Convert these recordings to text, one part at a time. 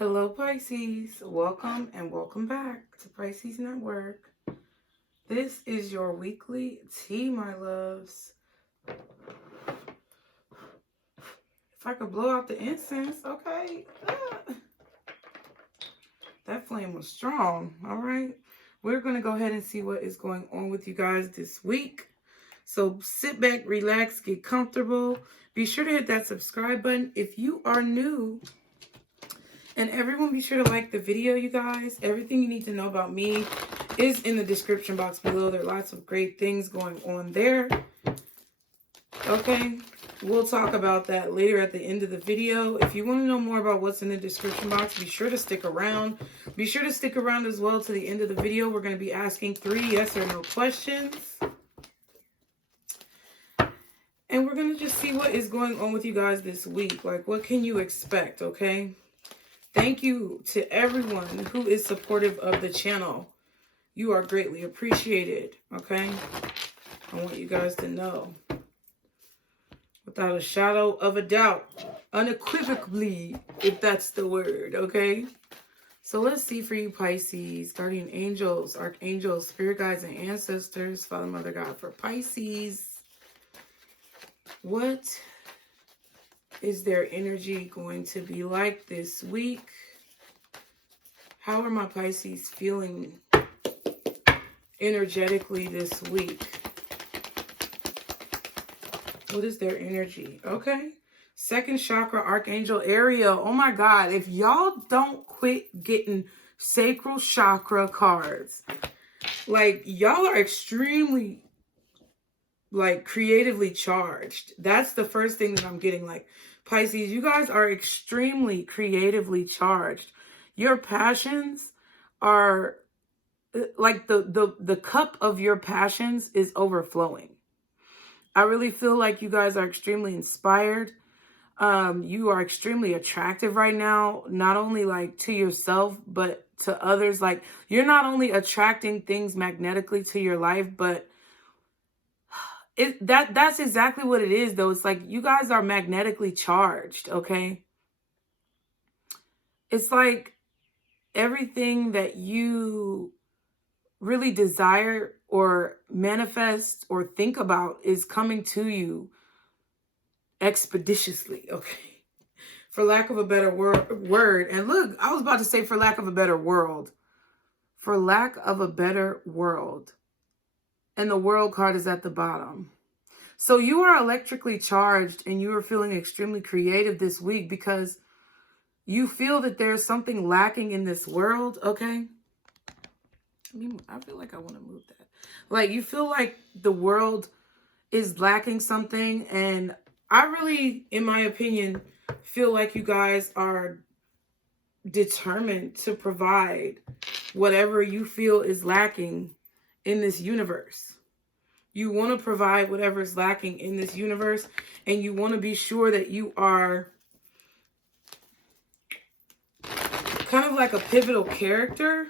Hello, Pisces. Welcome and welcome back to Pisces Network. This is your weekly tea, my loves. If I could blow out the incense, okay. That flame was strong, all right. We're going to go ahead and see what is going on with you guys this week. So sit back, relax, get comfortable. Be sure to hit that subscribe button if you are new. And everyone be sure to like the video, you guys. Everything you need to know about me is in the description box below. There are lots of great things going on there. Okay, we'll talk about that later at the end of the video. If you want to know more about what's in the description box, be sure to stick around. Be sure to stick around as well to the end of the video. We're going to be asking 3 yes or no questions. And we're going to just see what is going on with you guys this week. Like, what can you expect, okay? Thank you to everyone who is supportive of the channel. You are greatly appreciated, okay? I want you guys to know, without a shadow of a doubt, unequivocally, if that's the word, okay? So let's see for you, Pisces, guardian angels, archangels, spirit guides, and ancestors, Father, Mother, God, for Pisces. What is their energy going to be like this week? How are my Pisces feeling energetically this week? What is their energy? Okay. Second chakra, Archangel Ariel. Oh my God. If y'all don't quit getting sacral chakra cards, like, y'all are extremely, like, creatively charged. That's the first thing that I'm getting. Like, Pisces, you guys are extremely creatively charged. Your passions are like the cup of your passions is overflowing. I really feel like you guys are extremely inspired. You are extremely attractive right now, not only like to yourself, but to others. Like, you're not only attracting things magnetically to your life, but that's exactly what it is, though. It's like you guys are magnetically charged, okay? It's like everything that you really desire or manifest or think about is coming to you expeditiously, okay? For lack of a better word. And look, I was about to say for lack of a better world. For lack of a better world. And the world card is at the bottom. So you are electrically charged and you are feeling extremely creative this week because you feel that there's something lacking in this world, okay? I feel like I want to move that. Like, you feel like the world is lacking something, and I really, in my opinion, feel like you guys are determined to provide whatever you feel is lacking in this universe. You want to provide whatever is lacking in this universe, and you want to be sure that you are kind of like a pivotal character.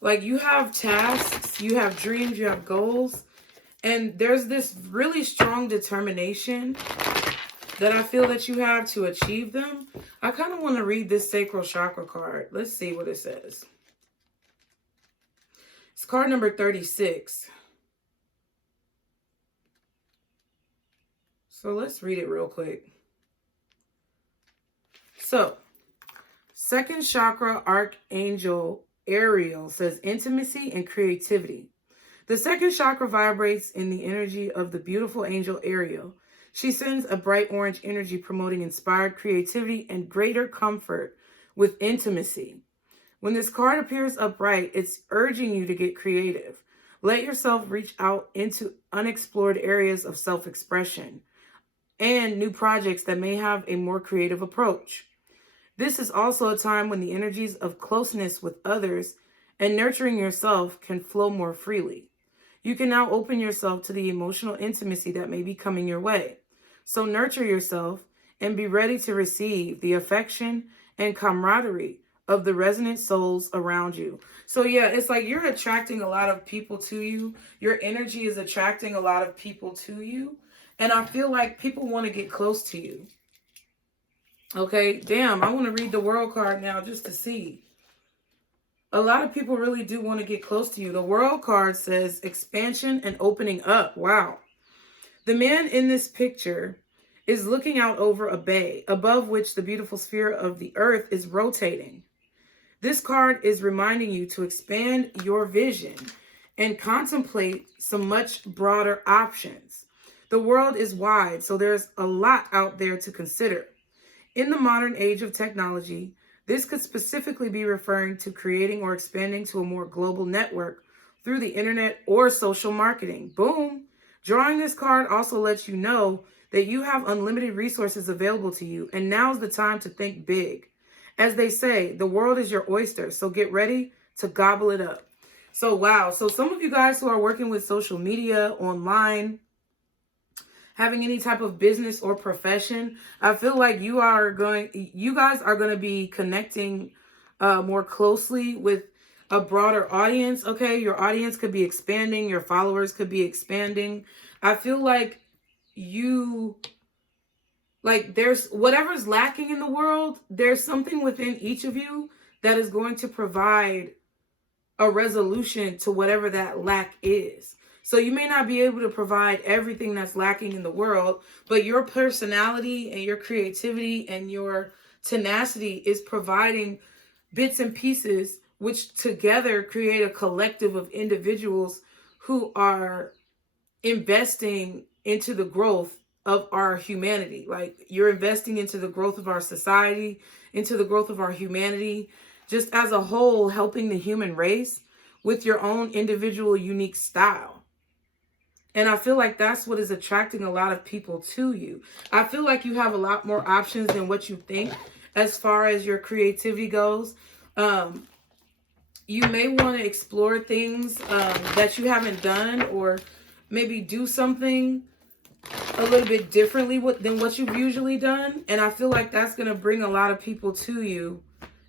Like, you have tasks, you have dreams, you have goals, and there's this really strong determination that I feel that you have to achieve them. I kind of want to read this sacral chakra card. Let's see what it says. It's card number 36. So let's read it real quick. So, second chakra, Archangel Ariel says intimacy and creativity. The second chakra vibrates in the energy of the beautiful angel Ariel. She sends a bright orange energy promoting inspired creativity and greater comfort with intimacy. When this card appears upright, it's urging you to get creative. Let yourself reach out into unexplored areas of self-expression and new projects that may have a more creative approach. This is also a time when the energies of closeness with others and nurturing yourself can flow more freely. You can now open yourself to the emotional intimacy that may be coming your way. So nurture yourself and be ready to receive the affection and camaraderie of the resonant souls around you. So yeah, it's like you're attracting a lot of people to you. Your energy is attracting a lot of people to you. And I feel like people want to get close to you. Okay, damn, I want to read the world card now just to see. A lot of people really do want to get close to you. The world card says expansion and opening up. Wow. The man in this picture is looking out over a bay, above which the beautiful sphere of the earth is rotating. This card is reminding you to expand your vision and contemplate some much broader options. The world is wide, so there's a lot out there to consider. In the modern age of technology, this could specifically be referring to creating or expanding to a more global network through the internet or social marketing. Boom! Drawing this card also lets you know that you have unlimited resources available to you, and now's the time to think big. As they say, the world is your oyster, so get ready to gobble it up. So, wow. So some of you guys who are working with social media, online, having any type of business or profession, I feel like you guys are going to be connecting more closely with a broader audience. Okay, your audience could be expanding, your followers could be expanding. I feel like there's whatever's lacking in the world, there's something within each of you that is going to provide a resolution to whatever that lack is. So you may not be able to provide everything that's lacking in the world, but your personality and your creativity and your tenacity is providing bits and pieces which together create a collective of individuals who are investing into the growth of our humanity. Like, you're investing into the growth of our society, into the growth of our humanity, just as a whole, helping the human race with your own individual unique style. And I feel like that's what is attracting a lot of people to you. I feel like you have a lot more options than what you think as far as your creativity goes. You may want to explore things that you haven't done, or maybe do something a little bit differently than what you've usually done. And I feel like that's going to bring a lot of people to you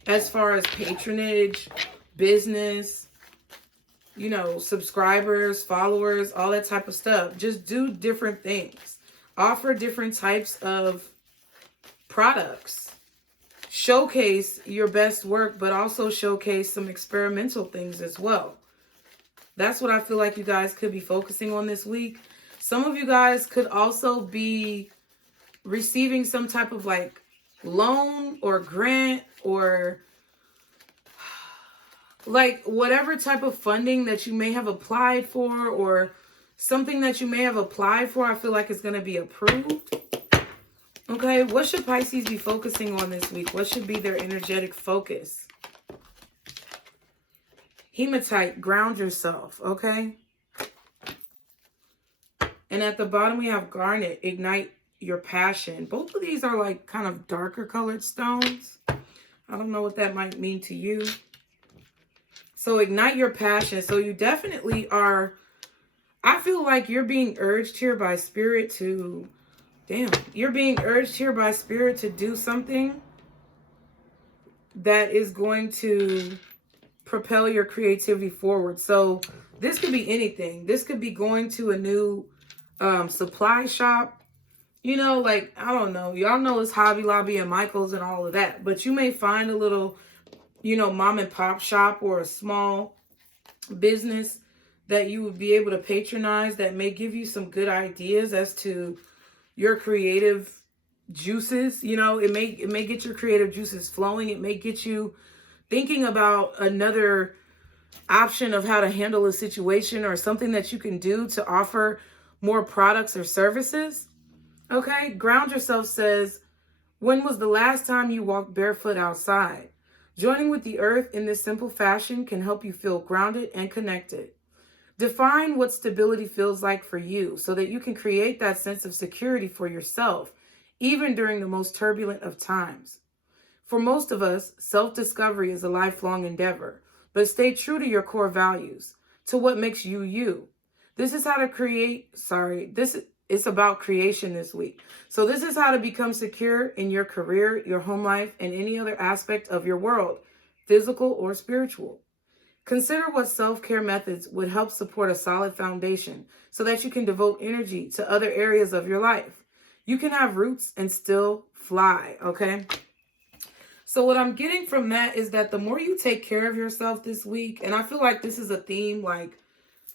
as far as patronage, business, you know, subscribers, followers, all that type of stuff. Just do different things. Offer different types of products. Showcase your best work, but also showcase some experimental things as well. That's what I feel like you guys could be focusing on this week. Some of you guys could also be receiving some type of like loan or grant, or like whatever type of funding that you may have applied for, or something that you may have applied for, I feel like it's going to be approved. Okay, what should Pisces be focusing on this week? What should be their energetic focus? Hematite, ground yourself, okay? And at the bottom we have garnet, ignite your passion. Both of these are like kind of darker colored stones. I don't know what that might mean to you. So ignite your passion. So you definitely are, I feel like you're being urged here by spirit to, you're being urged here by spirit to do something that is going to propel your creativity forward. So this could be anything. This could be going to a new supply shop. You know, like, I don't know. Y'all know it's Hobby Lobby and Michael's and all of that. But you may find a little, you know, mom and pop shop or a small business that you would be able to patronize that may give you some good ideas as to your creative juices. You know, it may get your creative juices flowing. It may get you thinking about another option of how to handle a situation, or something that you can do to offer more products or services. Okay, ground yourself says, when was the last time you walked barefoot outside? Joining with the earth in this simple fashion can help you feel grounded and connected. Define what stability feels like for you so that you can create that sense of security for yourself, even during the most turbulent of times. For most of us, self-discovery is a lifelong endeavor, but stay true to your core values, to what makes you you. This is how to create, it's about creation this week. So this is how to become secure in your career, your home life, and any other aspect of your world, physical or spiritual. Consider what self-care methods would help support a solid foundation so that you can devote energy to other areas of your life. You can have roots and still fly, okay? So what I'm getting from that is that the more you take care of yourself this week, and I feel like this is a theme like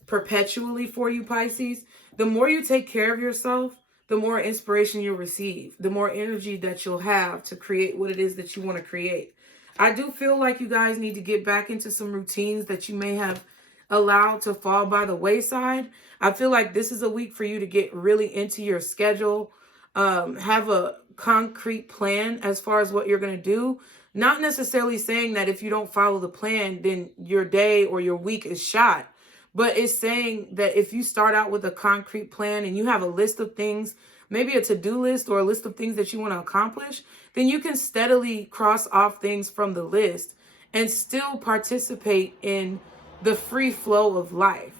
perpetually for you, Pisces, the more you take care of yourself, the more inspiration you'll receive, the more energy that you'll have to create what it is that you want to create. I do feel like you guys need to get back into some routines that you may have allowed to fall by the wayside. I feel like this is a week for you to get really into your schedule, have a concrete plan as far as what you're going to do. Not necessarily saying that if you don't follow the plan, then your day or your week is shot. But it's saying that if you start out with a concrete plan and you have a list of things, maybe a to-do list or a list of things that you want to accomplish, then you can steadily cross off things from the list and still participate in the free flow of life.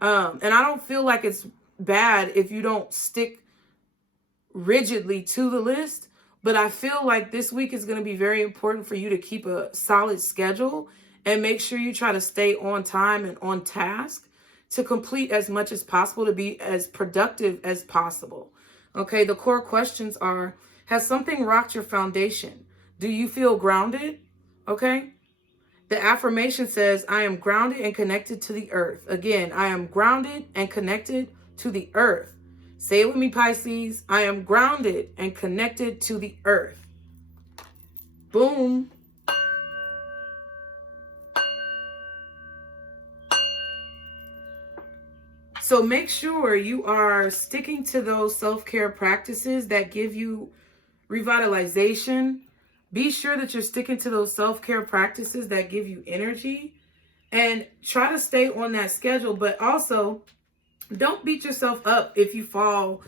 And I don't feel like it's bad if you don't stick rigidly to the list, but I feel like this week is going to be very important for you to keep a solid schedule and make sure you try to stay on time and on task to complete as much as possible, to be as productive as possible. Okay, the core questions are, has something rocked your foundation? Do you feel grounded? Okay. The affirmation says, I am grounded and connected to the earth. Again, I am grounded and connected to the earth. Say it with me, Pisces. I am grounded and connected to the earth. Boom. So make sure you are sticking to those self-care practices that give you revitalization. Be sure that you're sticking to those self-care practices that give you energy, and try to stay on that schedule. But also, don't beat yourself up if you fall,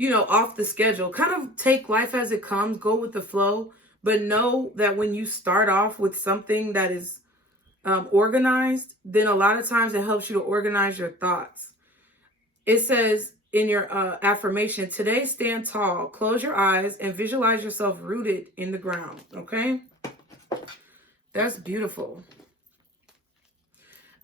off the schedule. Kind of take life as it comes, go with the flow, but know that when you start off with something that is organized, then a lot of times it helps you to organize your thoughts. It says in your affirmation, today stand tall, close your eyes, and visualize yourself rooted in the ground. Okay? That's beautiful.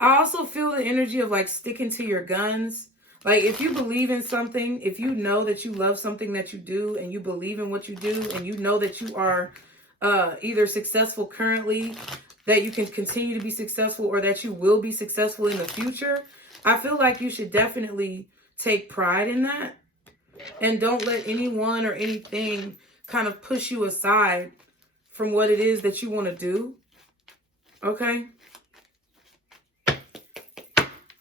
I also feel the energy of like sticking to your guns. Like if you believe in something, if you know that you love something that you do and you believe in what you do and you know that you are either successful currently, that you can continue to be successful, or that you will be successful in the future, I feel like you should definitely take pride in that. And don't let anyone or anything kind of push you aside from what it is that you want to do. Okay?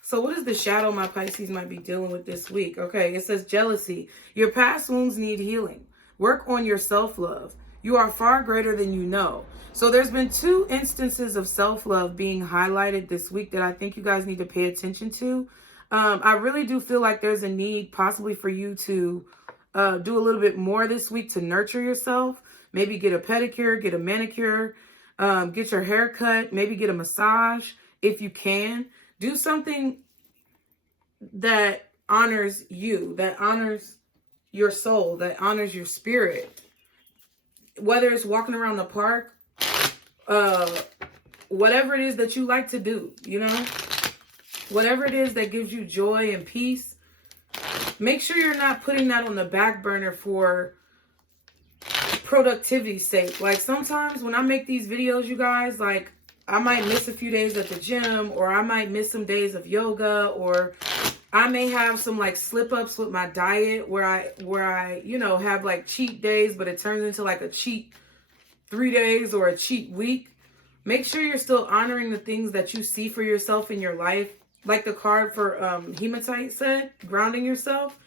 So what is the shadow my Pisces might be dealing with this week? Okay, it says jealousy. Your past wounds need healing. Work on your self-love. You are far greater than you know. So there's been 2 instances of self-love being highlighted this week that I think you guys need to pay attention to. I really do feel like there's a need possibly for you to do a little bit more this week to nurture yourself. Maybe get a pedicure, get a manicure, get your hair cut, maybe get a massage if you can. Do something that honors you, that honors your soul, that honors your spirit. Whether it's walking around the park, whatever it is that you like to do, whatever it is that gives you joy and peace, make sure you're not putting that on the back burner for productivity's sake. Like sometimes when I make these videos, you guys, like I might miss a few days at the gym, or I might miss some days of yoga, or I may have some like slip ups with my diet where I have like cheat days, but it turns into like a cheat 3 days or a cheat week. Make sure you're still honoring the things that you see for yourself in your life. Like the card for hematite said, grounding yourself.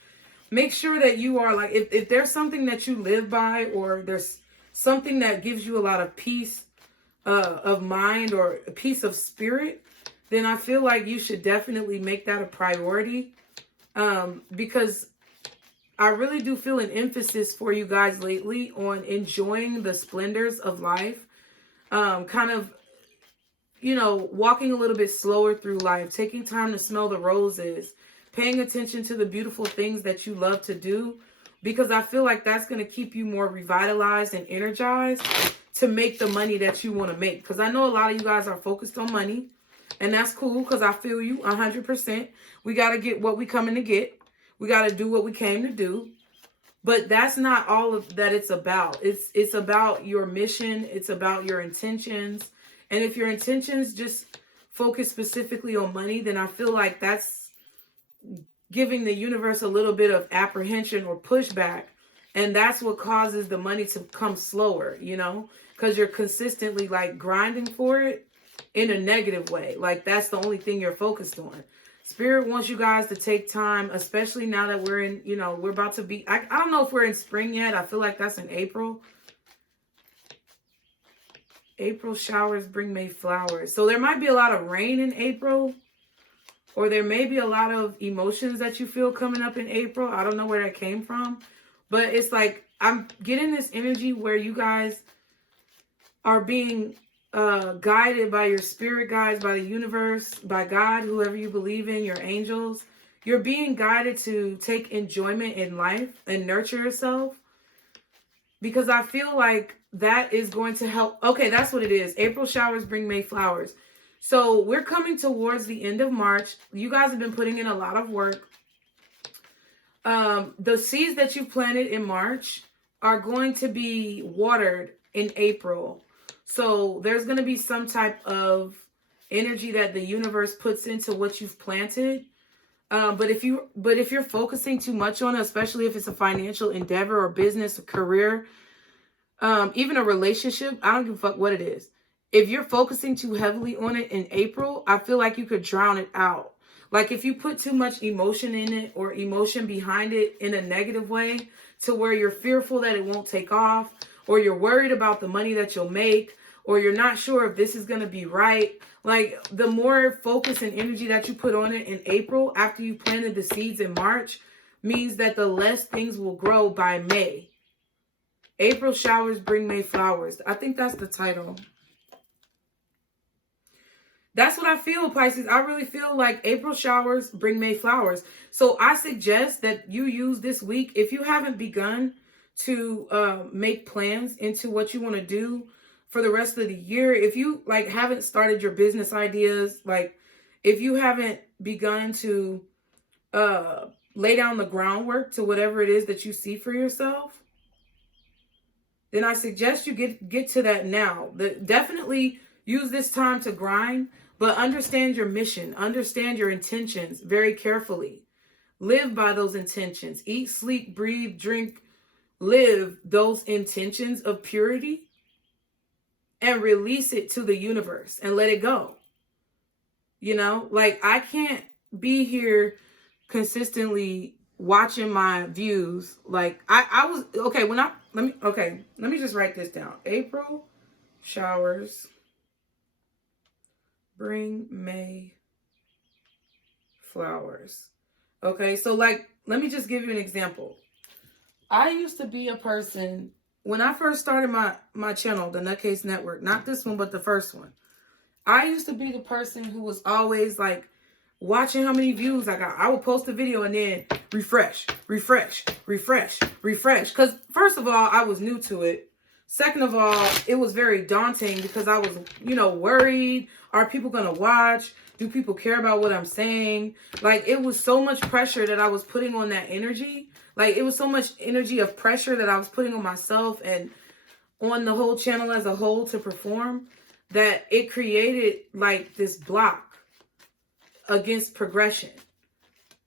Make sure that you are like, if there's something that you live by, or there's something that gives you a lot of peace of mind or a peace of spirit, then I feel like you should definitely make that a priority, because I really do feel an emphasis for you guys lately on enjoying the splendors of life, kind of, walking a little bit slower through life, taking time to smell the roses, paying attention to the beautiful things that you love to do, because I feel like that's going to keep you more revitalized and energized to make the money that you want to make. Because I know a lot of you guys are focused on money, and that's cool, because I feel you 100%. We got to get what we coming to get. We got to do what we came to do. But that's not all of that it's about. It's about your mission. It's about your intentions. And if your intentions just focus specifically on money, then I feel like that's giving the universe a little bit of apprehension or pushback. And that's what causes the money to come slower, you know, because you're consistently like grinding for it in a negative way. Like that's the only thing you're focused on. Spirit wants you guys to take time, especially now that we're in, you know, we're about to be, I don't know if we're in spring yet. I feel like that's in April. April showers bring May flowers. So there might be a lot of rain in April, or there may be a lot of emotions that you feel coming up in April. I don't know where that came from, but it's like I'm getting this energy where you guys are being guided by your spirit guides, by the universe, by God, whoever you believe in, your angels. You're being guided to take enjoyment in life and nurture yourself, because I feel like that is going to help. Okay, that's what it is. April showers bring May flowers. So we're coming towards the end of March. You guys have been putting in a lot of work. The seeds that you planted in March are going to be watered in April. So there's going to be some type of energy that the universe puts into what you've planted. But if you're focusing too much on it, especially if it's a financial endeavor or business, or career, even a relationship, I don't give a fuck what it is. If you're focusing too heavily on it in April, I feel like you could drown it out. Like if you put too much emotion in it or emotion behind it in a negative way to where you're fearful that it won't take off, or you're worried about the money that you'll make, or you're not sure if this is going to be right. Like the more focus and energy that you put on it in April after you planted the seeds in March means that the less things will grow by May. April showers bring May flowers. I think that's the title. That's what I feel, Pisces. I really feel like April showers bring May flowers. So I suggest that you use this week, if you haven't begun to make plans into what you want to do for the rest of the year. If you like haven't started your business ideas, like if you haven't begun to lay down the groundwork to whatever it is that you see for yourself, then I suggest you get to that now. Definitely use this time to grind, but understand your mission, understand your intentions very carefully. Live by those intentions. Eat, sleep, breathe, drink, live those intentions of purity and release it to the universe and let it go. You know, like I can't be here consistently watching my views. Like I was, okay, let me just write this down. April showers bring May flowers. Okay, so like, let me just give you an example. I used to be a person, when I first started my channel, the NutCase Network, not this one, but the first one. I used to be the person who was always like watching how many views I got. I would post a video and then refresh. Because first of all, I was new to it. Second of all, it was very daunting because I was, worried. Are people going to watch? Do people care about what I'm saying? Like, it was so much pressure that I was putting on that energy. Like, it was so much energy of pressure that I was putting on myself and on the whole channel as a whole to perform, that it created like this block against progression.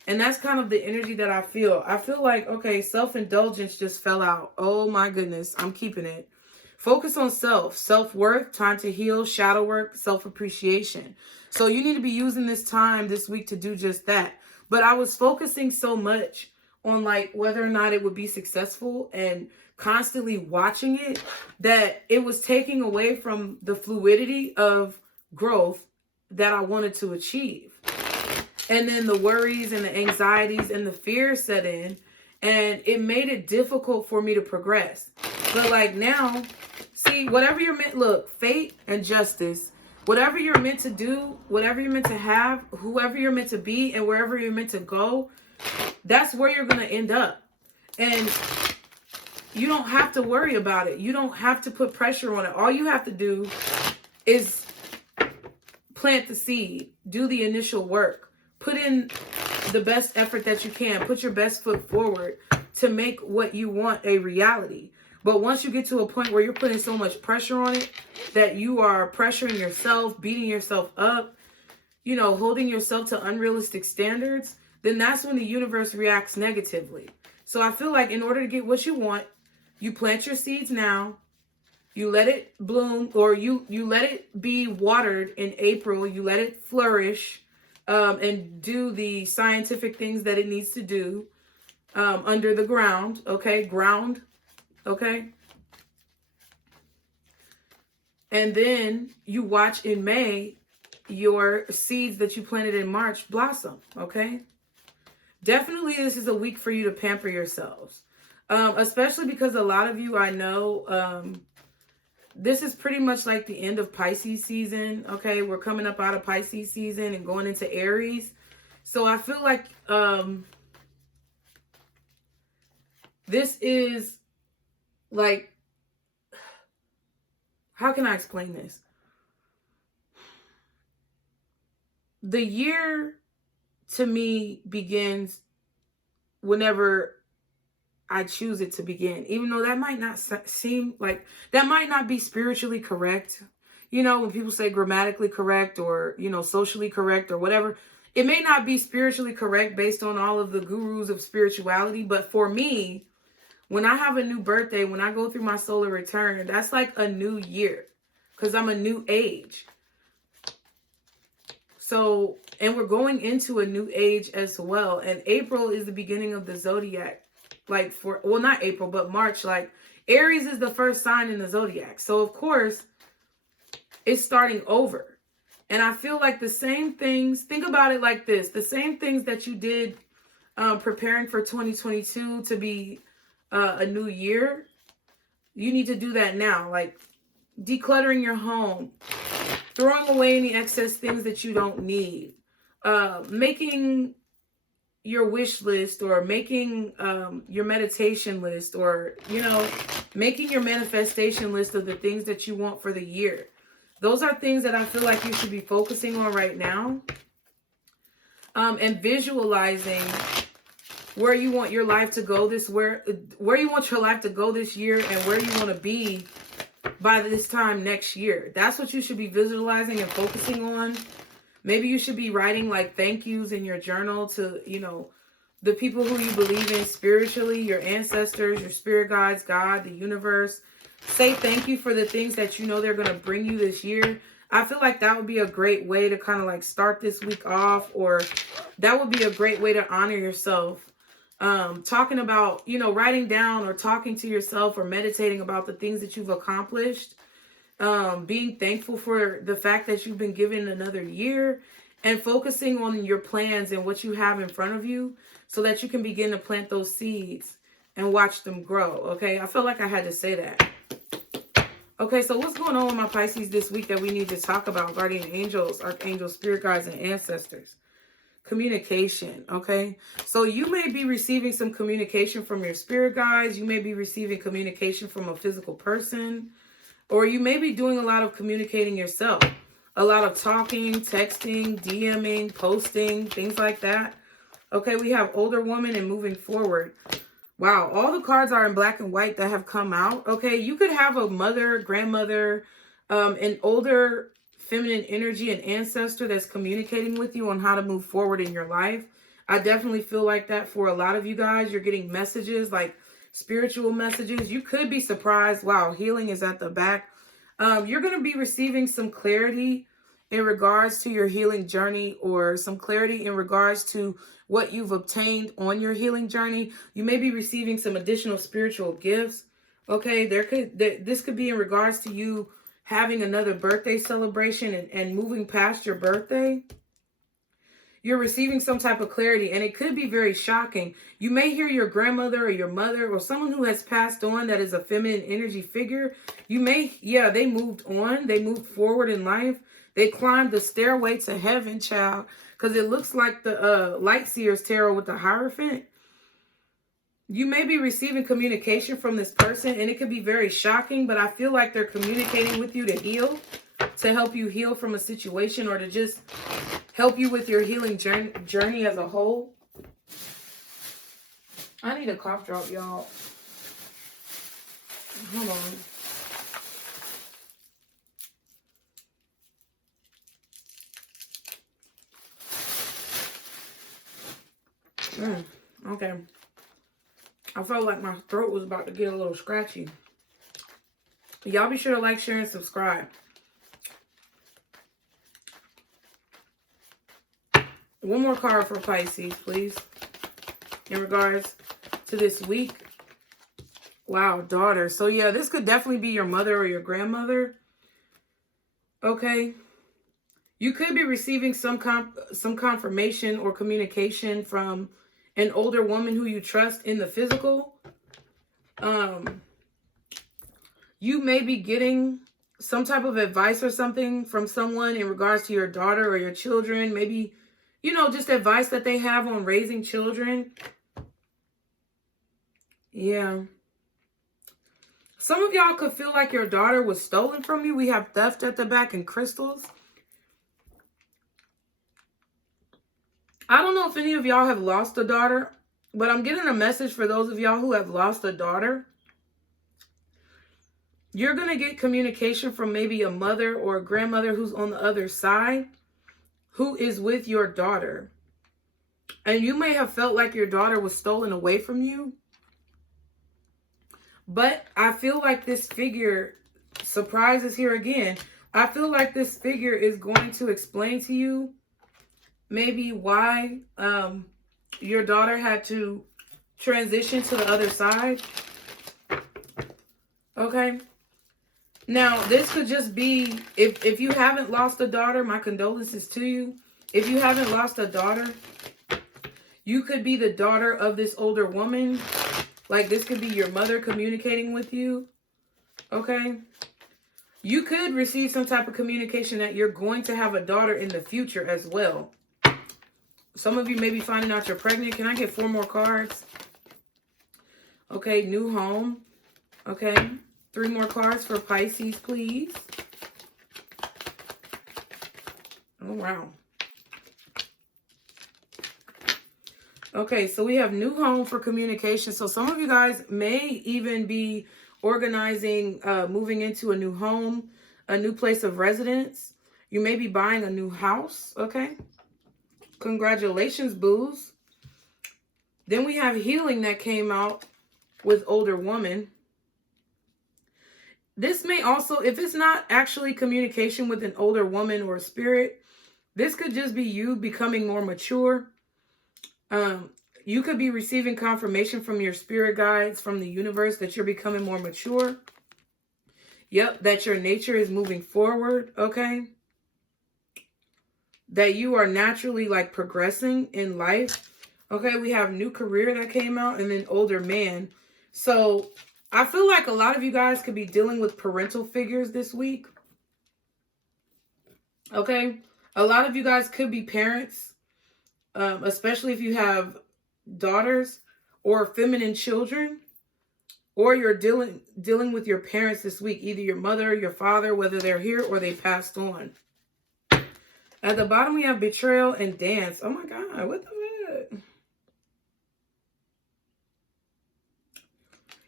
And that's kind of the energy that I feel. I feel like, okay, self-indulgence just fell out. Oh my goodness, I'm keeping it. Focus on self-worth, time to heal, shadow work, self-appreciation. So you need to be using this time this week to do just that. But I was focusing so much on like whether or not it would be successful and constantly watching it that it was taking away from the fluidity of growth that I wanted to achieve. And then the worries and the anxieties and the fears set in, and it made it difficult for me to progress. But like now, see, whatever you're meant, look, fate and justice, whatever you're meant to do, whatever you're meant to have, whoever you're meant to be, and wherever you're meant to go, that's where you're going to end up. And you don't have to worry about it. You don't have to put pressure on it. All you have to do is plant the seed, do the initial work, put in the best effort that you can, put your best foot forward, to make what you want a reality. But once you get to a point where you're putting so much pressure on it that you are pressuring yourself, beating yourself up, you know, holding yourself to unrealistic standards, then that's when the universe reacts negatively. So I feel like in order to get what you want, you plant your seeds now, you let it bloom, or you let it be watered in April, you let it flourish, and do the scientific things that it needs to do under the ground, okay? Ground, okay? And then you watch in May your seeds that you planted in March blossom, okay? Definitely this is a week for you to pamper yourselves, especially because a lot of you, I know, this is pretty much like the end of Pisces season, okay? We're coming up out of Pisces season and going into Aries. So I feel like this is like, how can I explain this? The year to me begins whenever I choose it to begin, even though that might not seem like, that might not be spiritually correct. You know, when people say grammatically correct or, you know, socially correct or whatever, it may not be spiritually correct based on all of the gurus of spirituality. But for me, when I have a new birthday, when I go through my solar return, that's like a new year because I'm a new age. So, and we're going into a new age as well. And April is the beginning of the zodiac. Like for, well, not April, but March. Like Aries is the first sign in the zodiac. So, of course, it's starting over. And I feel like the same things, think about it like this. The same things that you did preparing for 2022 to be a new year, you need to do that now. Like decluttering your home, throwing away any excess things that you don't need, making your wish list, or making your meditation list, or, you know, making your manifestation list of the things that you want for the year. Those are things that I feel like you should be focusing on right now, and visualizing where you want your life to go where you want your life to go this year, and where you want to be by this time next year. That's what you should be visualizing and focusing on. Maybe you should be writing like thank yous in your journal to, you know, the people who you believe in spiritually, your ancestors, your spirit guides, God, the universe. Say thank you for the things that you know they're going to bring you this year. I feel like that would be a great way to kind of like start this week off, or that would be a great way to honor yourself. Talking about, you know, writing down or talking to yourself or meditating about the things that you've accomplished. Being thankful for the fact that you've been given another year, and focusing on your plans and what you have in front of you so that you can begin to plant those seeds and watch them grow. Okay. I felt like I had to say that. Okay. So what's going on with my Pisces this week that we need to talk about? Guardian angels, archangels, spirit guides, and ancestors. Communication. Okay. So you may be receiving some communication from your spirit guides. You may be receiving communication from a physical person. Or you may be doing a lot of communicating yourself. A lot of talking, texting, DMing, posting, things like that. Okay, we have older woman and moving forward. Wow, all the cards are in black and white that have come out. Okay, you could have a mother, grandmother, an older feminine energy, an ancestor that's communicating with you on how to move forward in your life. I definitely feel like that for a lot of you guys. You're getting messages like spiritual messages. You could be surprised. Wow, healing is at the back. You're going to be receiving some clarity in regards to your healing journey, or some clarity in regards to what you've obtained on your healing journey. You may be receiving some additional spiritual gifts. Okay, this could be in regards to you having another birthday celebration and moving past your birthday. You're receiving some type of clarity, and it could be very shocking. You may hear your grandmother or your mother or someone who has passed on that is a feminine energy figure. You may, yeah, they moved on. They moved forward in life. They climbed the stairway to heaven, child, because it looks like the Light Seer's Tarot with the Hierophant. You may be receiving communication from this person, and it could be very shocking, but I feel like they're communicating with you to heal, to help you heal from a situation, or to just help you with your healing journey as a whole. I need a cough drop, y'all. Hold on. Okay. I felt like my throat was about to get a little scratchy. Y'all be sure to like, share, and subscribe. One more card for Pisces, please. In regards to this week. Wow, daughter. So yeah, this could definitely be your mother or your grandmother. Okay. You could be receiving some confirmation or communication from an older woman who you trust in the physical. You may be getting some type of advice or something from someone in regards to your daughter or your children. Maybe, you know, just advice that they have on raising children. Yeah. Some of y'all could feel like your daughter was stolen from you. We have theft at the back and crystals. I don't know if any of y'all have lost a daughter, but I'm getting a message for those of y'all who have lost a daughter. You're going to get communication from maybe a mother or a grandmother who's on the other side, who is with your daughter. And you may have felt like your daughter was stolen away from you. But I feel like this figure, surprise is here again. I feel like this figure is going to explain to you maybe why your daughter had to transition to the other side. Okay. Now, this could just be, if you haven't lost a daughter, my condolences to you. If you haven't lost a daughter, you could be the daughter of this older woman. Like, this could be your mother communicating with you. Okay. You could receive some type of communication that you're going to have a daughter in the future as well. Some of you may be finding out you're pregnant. Can I get 4 more cards? Okay, new home. Okay, 3 more cards for Pisces, please. Oh, wow. Okay, so we have new home for communication. So some of you guys may even be organizing, moving into a new home, a new place of residence. You may be buying a new house, okay? Congratulations, boos. Then we have healing that came out with older woman. This may also, if it's not actually communication with an older woman or spirit, this could just be you becoming more mature. You could be receiving confirmation from your spirit guides, from the universe, that you're becoming more mature. Yep, that your nature is moving forward, okay? That you are naturally, like, progressing in life. Okay, we have new career that came out, and then older man. So I feel like a lot of you guys could be dealing with parental figures this week. Okay, a lot of you guys could be parents, especially if you have daughters or feminine children, or you're dealing with your parents this week, either your mother, your father, whether they're here or they passed on. At the bottom, we have betrayal and dance. Oh my God, what the heck?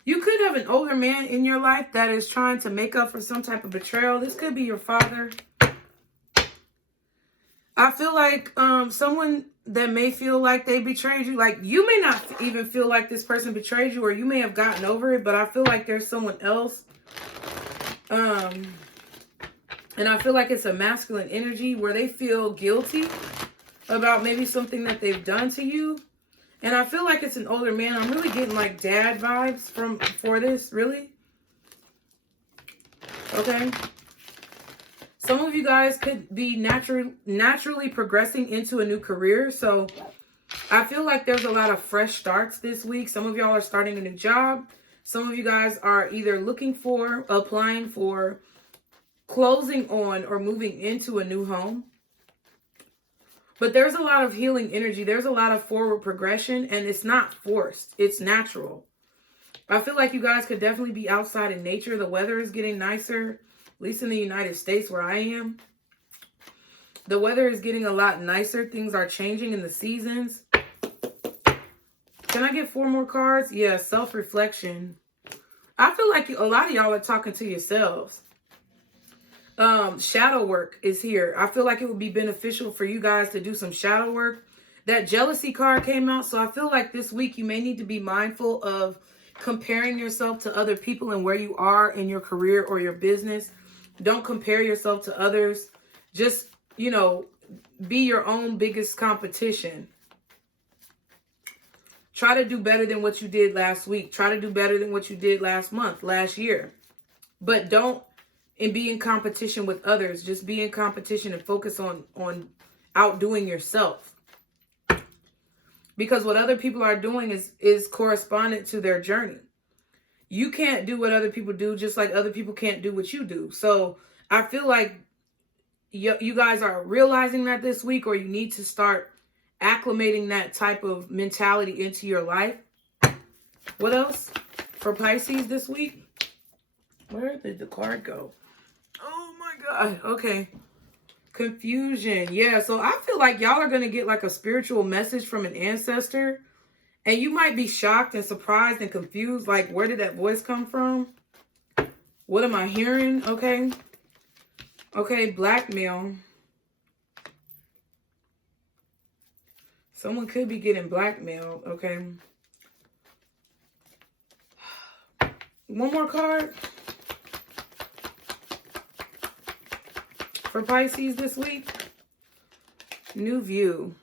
You could have an older man in your life that is trying to make up for some type of betrayal. This could be your father. I feel like someone that may feel like they betrayed you, like you may not even feel like this person betrayed you, or you may have gotten over it, but I feel like there's someone else. And I feel like it's a masculine energy where they feel guilty about maybe something that they've done to you. And I feel like it's an older man. I'm really getting like dad vibes for this, really. Okay. Some of you guys could be naturally progressing into a new career. So I feel like there's a lot of fresh starts this week. Some of y'all are starting a new job. Some of you guys are either looking for, applying for, closing on, or moving into a new home. But there's a lot of healing energy. There's a lot of forward progression, and it's not forced. It's natural. I feel like you guys could definitely be outside in nature. The weather is getting nicer, at least in the United States where I am. The weather is getting a lot nicer. Things are changing in the seasons. Can I get 4 more cards? Yeah, self-reflection. I feel like a lot of y'all are talking to yourselves. Shadow work is here. I feel like it would be beneficial for you guys to do some shadow work. That jealousy card came out, so I feel like this week you may need to be mindful of comparing yourself to other people and where you are in your career or your business. Don't compare yourself to others. Just, you know, be your own biggest competition. Try to do better than what you did last week. Try to do better than what you did last month, last year. But don't be in competition with others. Just be in competition and focus on outdoing yourself. Because what other people are doing is correspondent to their journey. You can't do what other people do, just like other people can't do what you do. So I feel like you guys are realizing that this week, or you need to start acclimating that type of mentality into your life. What else for Pisces this week? Where did the card go? Oh my God. Okay. Confusion. Yeah, so I feel like y'all are going to get like a spiritual message from an ancestor. And you might be shocked and surprised and confused. Like, where did that voice come from? What am I hearing? Okay. Okay, blackmail. Someone could be getting blackmailed. Okay. One more card for Pisces this week. New view.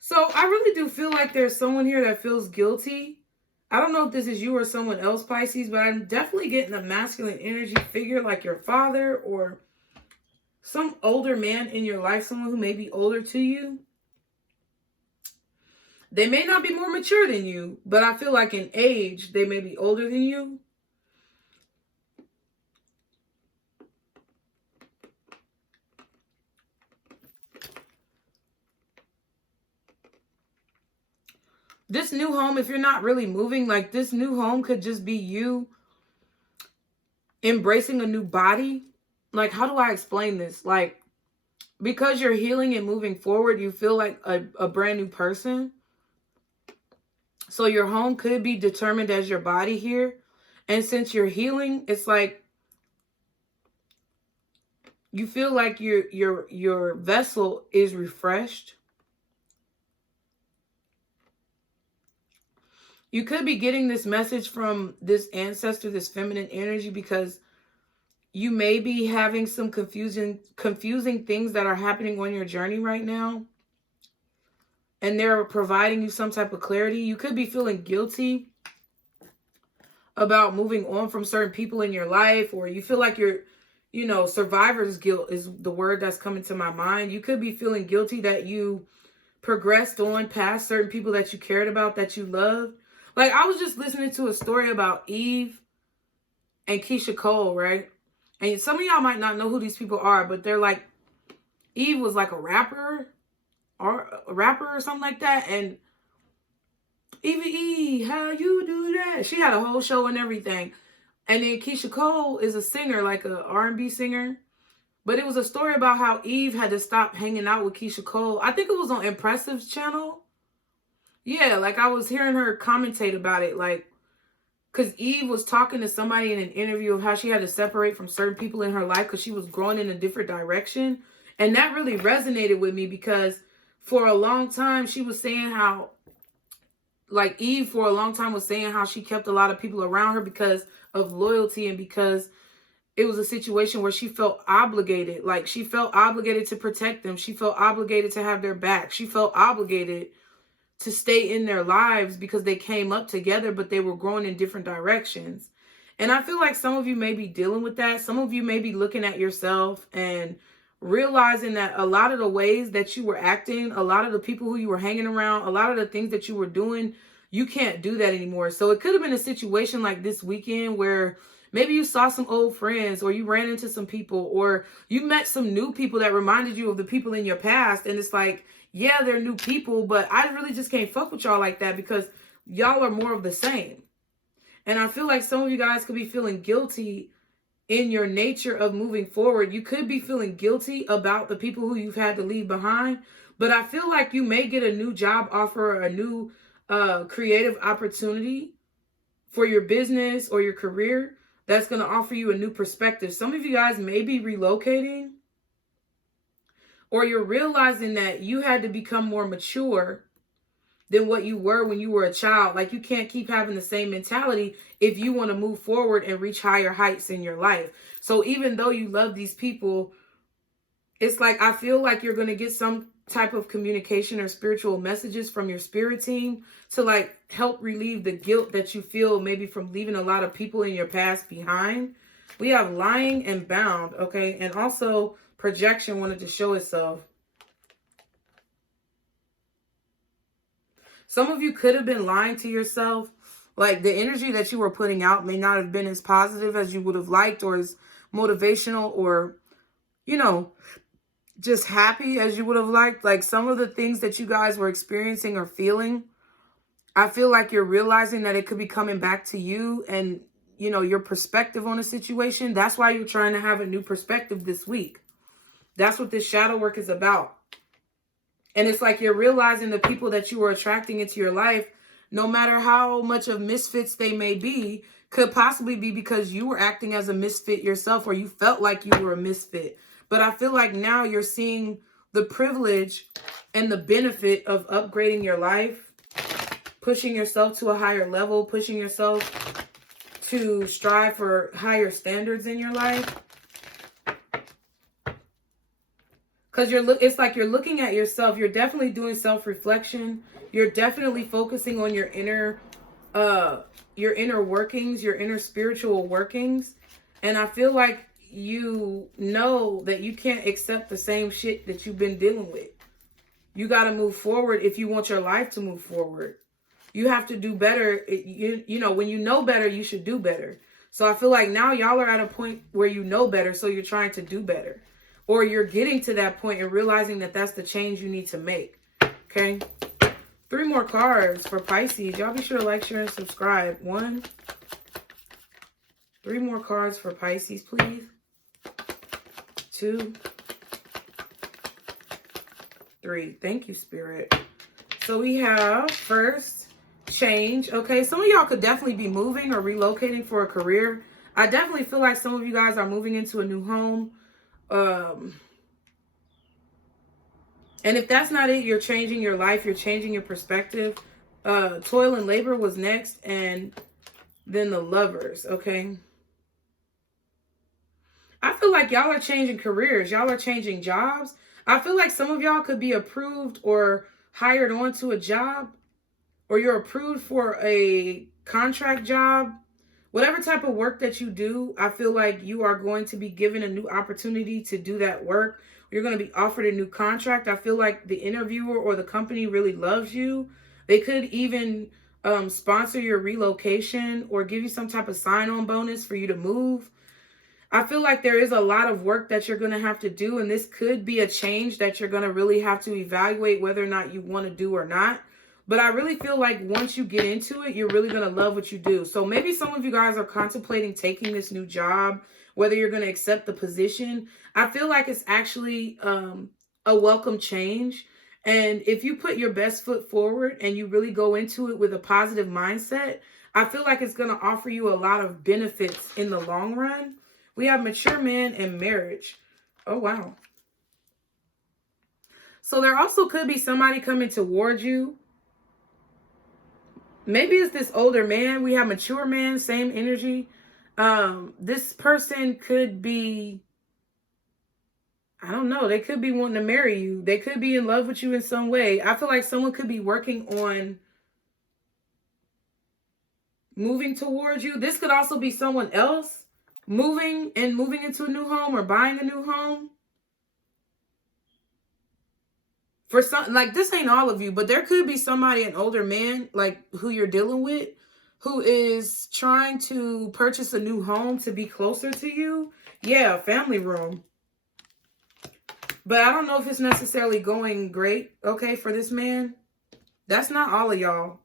So I really do feel like there's someone here that feels guilty. I don't know if this is you or someone else, Pisces, but I'm definitely getting a masculine energy figure like your father or some older man in your life, someone who may be older to you. They may not be more mature than you, but I feel like in age, they may be older than you. This new home, if you're not really moving, like this new home could just be you embracing a new body. Like, how do I explain this? Like, because you're healing and moving forward, you feel like a brand new person. So your home could be determined as your body here. And since you're healing, it's like you feel like your vessel is refreshed. You could be getting this message from this ancestor, this feminine energy, because you may be having some confusing things that are happening on your journey right now. And they're providing you some type of clarity. You could be feeling guilty about moving on from certain people in your life, or you feel like you're, you know, survivor's guilt is the word that's coming to my mind. You could be feeling guilty that you progressed on past certain people that you cared about, that you loved. Like, I was just listening to a story about Eve and Keisha Cole, right? And some of y'all might not know who these people are, but they're like, Eve was like a rapper or something like that. And Evie, how you do that? She had a whole show and everything. And then Keisha Cole is a singer, like a R&B singer. But it was a story about how Eve had to stop hanging out with Keisha Cole. I think it was on Impressive's channel. Yeah, like I was hearing her commentate about it. Like, because Eve was talking to somebody in an interview of how she had to separate from certain people in her life because she was growing in a different direction. And that really resonated with me because for a long time, she was saying how, like Eve for a long time was saying how she kept a lot of people around her because of loyalty and because it was a situation where she felt obligated. Like, she felt obligated to protect them. She felt obligated to have their back. She felt obligated to stay in their lives because they came up together, but they were growing in different directions. And I feel like some of you may be dealing with that. Some of you may be looking at yourself and realizing that a lot of the ways that you were acting, a lot of the people who you were hanging around, a lot of the things that you were doing, you can't do that anymore. So it could have been a situation like this weekend where maybe you saw some old friends, or you ran into some people, or you met some new people that reminded you of the people in your past. And it's like, yeah, they're new people, but I really just can't fuck with y'all like that because y'all are more of the same. And I feel like some of you guys could be feeling guilty in your nature of moving forward. You could be feeling guilty about the people who you've had to leave behind, But I feel like you may get a new job offer or a new creative opportunity for your business or your career that's going to offer you a new perspective. Some of you guys may be relocating, or you're realizing that you had to become more mature than what you were when you were a child. Like, you can't keep having the same mentality if you want to move forward and reach higher heights in your life. So even though you love these people, it's like, I feel like you're going to get some type of communication or spiritual messages from your spirit team to like help relieve the guilt that you feel maybe from leaving a lot of people in your past behind. We have lying and bound, okay? And also projection wanted to show itself. Some of you could have been lying to yourself. Like, the energy that you were putting out may not have been as positive as you would have liked, or as motivational, or, you know, just happy as you would have liked. Like, some of the things that you guys were experiencing or feeling, I feel like you're realizing that it could be coming back to you and, you know, your perspective on a situation. That's why you're trying to have a new perspective this week. That's what this shadow work is about. And it's like you're realizing the people that you were attracting into your life, no matter how much of misfits they may be, could possibly be because you were acting as a misfit yourself, or you felt like you were a misfit. But I feel like now you're seeing the privilege and the benefit of upgrading your life, pushing yourself to a higher level, pushing yourself to strive for higher standards in your life. Because it's like you're looking at yourself. You're definitely doing self-reflection. You're definitely focusing on your inner workings, your inner spiritual workings. And I feel like you know that you can't accept the same shit that you've been dealing with. You got to move forward if you want your life to move forward. You have to do better. You know, when you know better, you should do better. So I feel like now y'all are at a point where you know better, so you're trying to do better. Or you're getting to that point and realizing that that's the change you need to make. Okay? 3 more cards for Pisces. Y'all be sure to like, share, and subscribe. 1. 3 more cards for Pisces, please. 2. 3. Thank you, Spirit. So we have first, change. Okay, some of y'all could definitely be moving or relocating for a career. I definitely feel like some of you guys are moving into a new home. And if that's not it, you're changing your life, you're changing your perspective. Toil and labor was next, and then the Lovers. Okay, I feel like y'all are changing careers, y'all are changing jobs. I feel like some of y'all could be approved or hired onto a job, or you're approved for a contract job. Whatever type of work that you do, I feel like you are going to be given a new opportunity to do that work. You're going to be offered a new contract. I feel like the interviewer or the company really loves you. They could even sponsor your relocation or give you some type of sign-on bonus for you to move. I feel like there is a lot of work that you're going to have to do, and this could be a change that you're going to really have to evaluate whether or not you want to do or not. But I really feel like once you get into it, you're really going to love what you do. So maybe some of you guys are contemplating taking this new job, whether you're going to accept the position. I feel like it's actually a welcome change. And if you put your best foot forward and you really go into it with a positive mindset, I feel like it's going to offer you a lot of benefits in the long run. We have mature man and marriage. Oh, wow. So there also could be somebody coming towards you. Maybe it's this older man. We have mature man, same energy. This person could be, I don't know, they could be wanting to marry you. They could be in love with you in some way. I feel like someone could be working on moving towards you. This could also be someone else moving into a new home or buying a new home. For some, like, this ain't all of you, but there could be somebody, an older man, like, who you're dealing with, who is trying to purchase a new home to be closer to you. Yeah, family room. But I don't know if it's necessarily going great, okay, for this man. That's not all of y'all.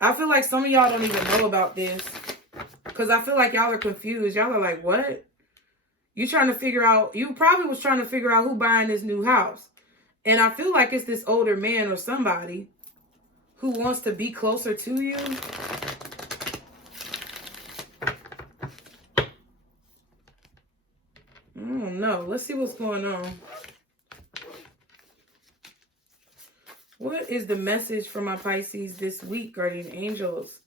I feel like some of y'all don't even know about this, because I feel like y'all are confused. Y'all are like, what? You probably was trying to figure out who buying this new house. And I feel like it's this older man or somebody who wants to be closer to you. I don't know. Let's see what's going on. What is the message for my Pisces this week, guardian angels,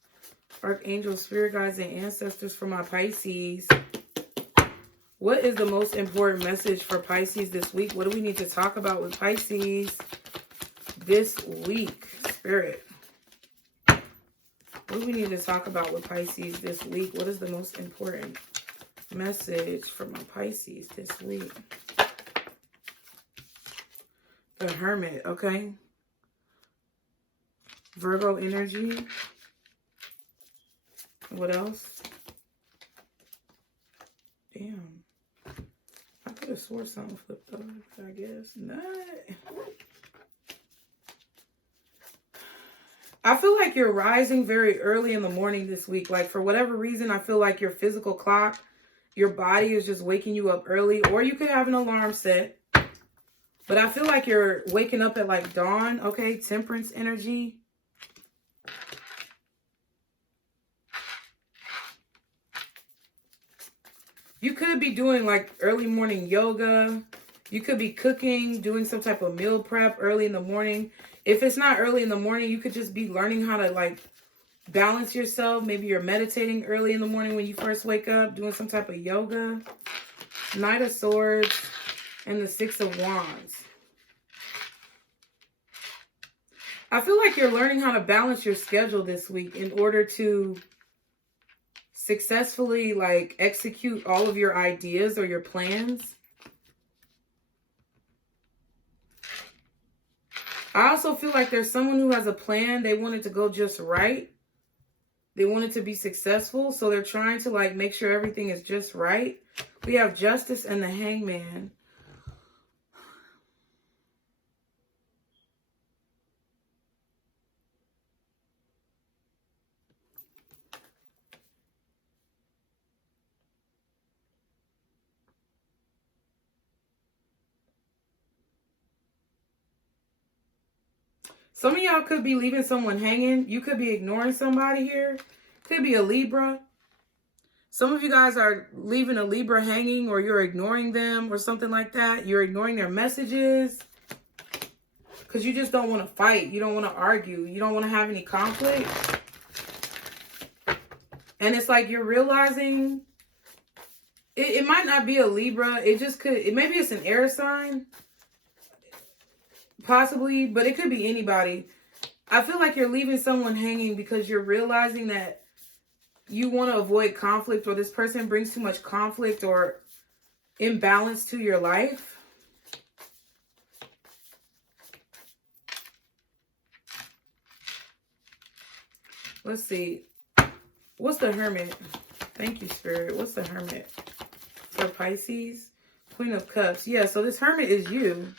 archangels, spirit guides, and ancestors for my Pisces? What is the most important message for Pisces this week? What do we need to talk about with Pisces this week, Spirit? What do we need to talk about with Pisces this week? What is the most important message for my Pisces this week? The Hermit, okay. Virgo energy. What else? Damn. I could have swore something flipped over, I guess. Not. I feel like you're rising very early in the morning this week. Like, for whatever reason, I feel like your physical clock, your body is just waking you up early. Or you could have an alarm set. But I feel like you're waking up at like dawn, okay? Temperance energy. You could be doing like early morning yoga. You could be cooking, doing some type of meal prep early in the morning. If it's not early in the morning, you could just be learning how to like balance yourself. Maybe you're meditating early in the morning when you first wake up, doing some type of yoga. Knight of Swords and the Six of Wands. I feel like you're learning how to balance your schedule this week in order to successfully like execute all of your ideas or your plans. I also feel like there's someone who has a plan. They want it to go just right. They want it to be successful. So they're trying to like make sure everything is just right. We have Justice and the Hangman. Some of y'all could be leaving someone hanging. You could be ignoring somebody here. Could be a Libra. Some of you guys are leaving a Libra hanging, or you're ignoring them or something like that. You're ignoring their messages because you just don't want to fight. You don't want to argue. You don't want to have any conflict. And it's like you're realizing it might not be a Libra. It just could. Maybe it's an air sign. Possibly, but it could be anybody. I feel like you're leaving someone hanging because you're realizing that you want to avoid conflict, or this person brings too much conflict or imbalance to your life. Let's see. What's the Hermit? Thank you, Spirit. What's the Hermit for Pisces? Queen of Cups. Yeah, so this Hermit is you.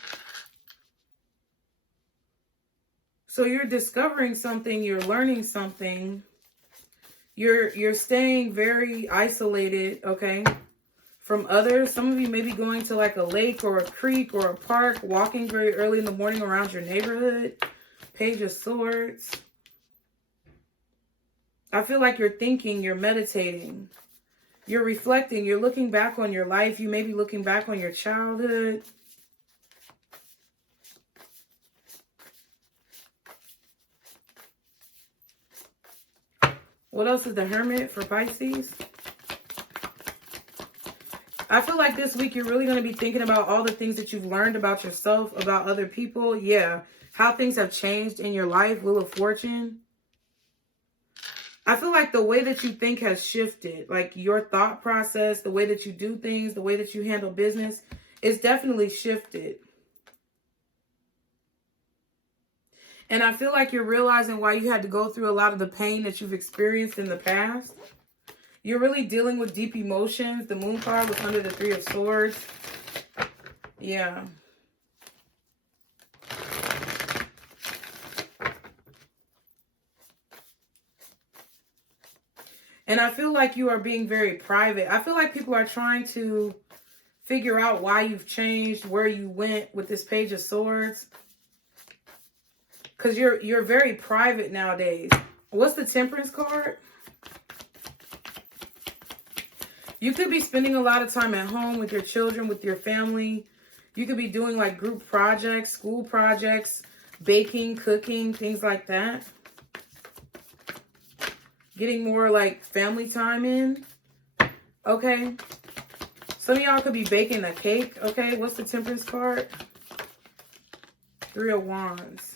So you're discovering something, you're learning something. You're staying very isolated, okay, from others. Some of you may be going to like a lake or a creek or a park, walking very early in the morning around your neighborhood. Page of Swords. I feel like you're thinking, you're meditating, you're reflecting, you're looking back on your life. You may be looking back on your childhood. What else is the Hermit for Pisces? I feel like this week you're really going to be thinking about all the things that you've learned about yourself, about other people. Yeah, how things have changed in your life. Wheel of Fortune. I feel like the way that you think has shifted. Like your thought process, the way that you do things, the way that you handle business, is definitely shifted. And I feel like you're realizing why you had to go through a lot of the pain that you've experienced in the past. You're really dealing with deep emotions. The Moon card was under the Three of Swords. Yeah. And I feel like you are being very private. I feel like people are trying to figure out why you've changed, where you went with this Page of Swords. Because you're very private nowadays. What's the Temperance card? You could be spending a lot of time at home with your children, with your family. You could be doing like group projects, school projects, baking, cooking, things like that. Getting more like family time in. Okay. Some of y'all could be baking a cake. Okay. What's the Temperance card? 3 of Wands.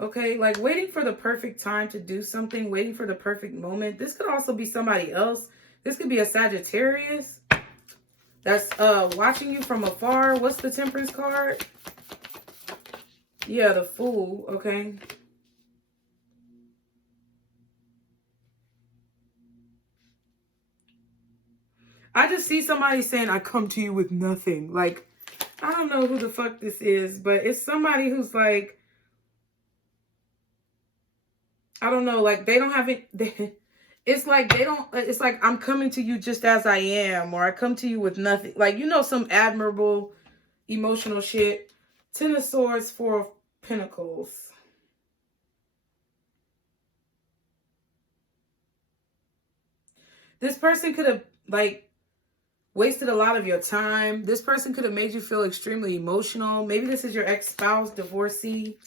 Okay. Like waiting for the perfect time to do something. Waiting for the perfect moment. This could also be somebody else. This could be a Sagittarius that's watching you from afar. What's the Temperance card? Yeah, the Fool. Okay. I just see somebody saying, I come to you with nothing. Like, I don't know who the fuck this is, but it's somebody who's like, I don't know, like they don't have it. It's like they don't, it's like I'm coming to you just as I am, or I come to you with nothing. Like, you know, some admirable emotional shit. 10 of Swords, 4 of Pentacles. This person could have like wasted a lot of your time. This person could have made you feel extremely emotional. Maybe this is your ex-spouse, divorcee.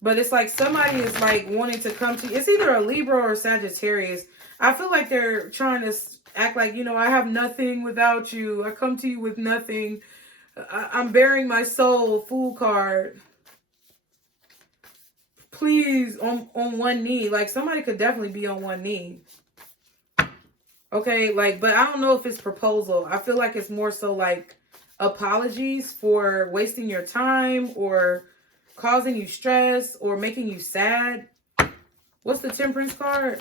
But it's like somebody is like wanting to come to you. It's either a Libra or a Sagittarius. I feel like they're trying to act like, you know, I have nothing without you. I come to you with nothing. I'm bearing my soul. Fool card. Please, on one knee. Like somebody could definitely be on one knee. Okay, like, but I don't know if it's proposal. I feel like it's more so like apologies for wasting your time or causing you stress or making you sad. What's the Temperance card?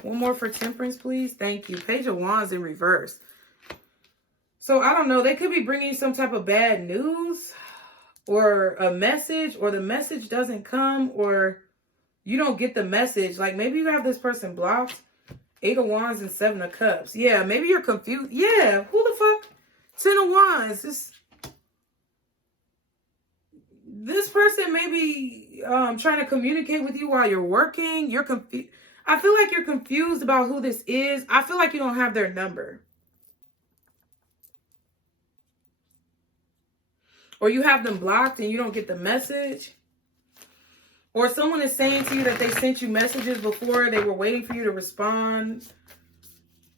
One more for Temperance, please. Thank you. Page of Wands in reverse. So, I don't know. They could be bringing you some type of bad news or a message, or the message doesn't come, or you don't get the message. Like, maybe you have this person blocked. 8 of Wands and 7 of Cups. Yeah, maybe you're confused. Yeah, who the fuck? 10 of Wands. This person may be trying to communicate with you while you're working. You're confused. I feel like you're confused about who this is. I feel like you don't have their number. Or you have them blocked and you don't get the message. Or someone is saying to you that they sent you messages before, they were waiting for you to respond.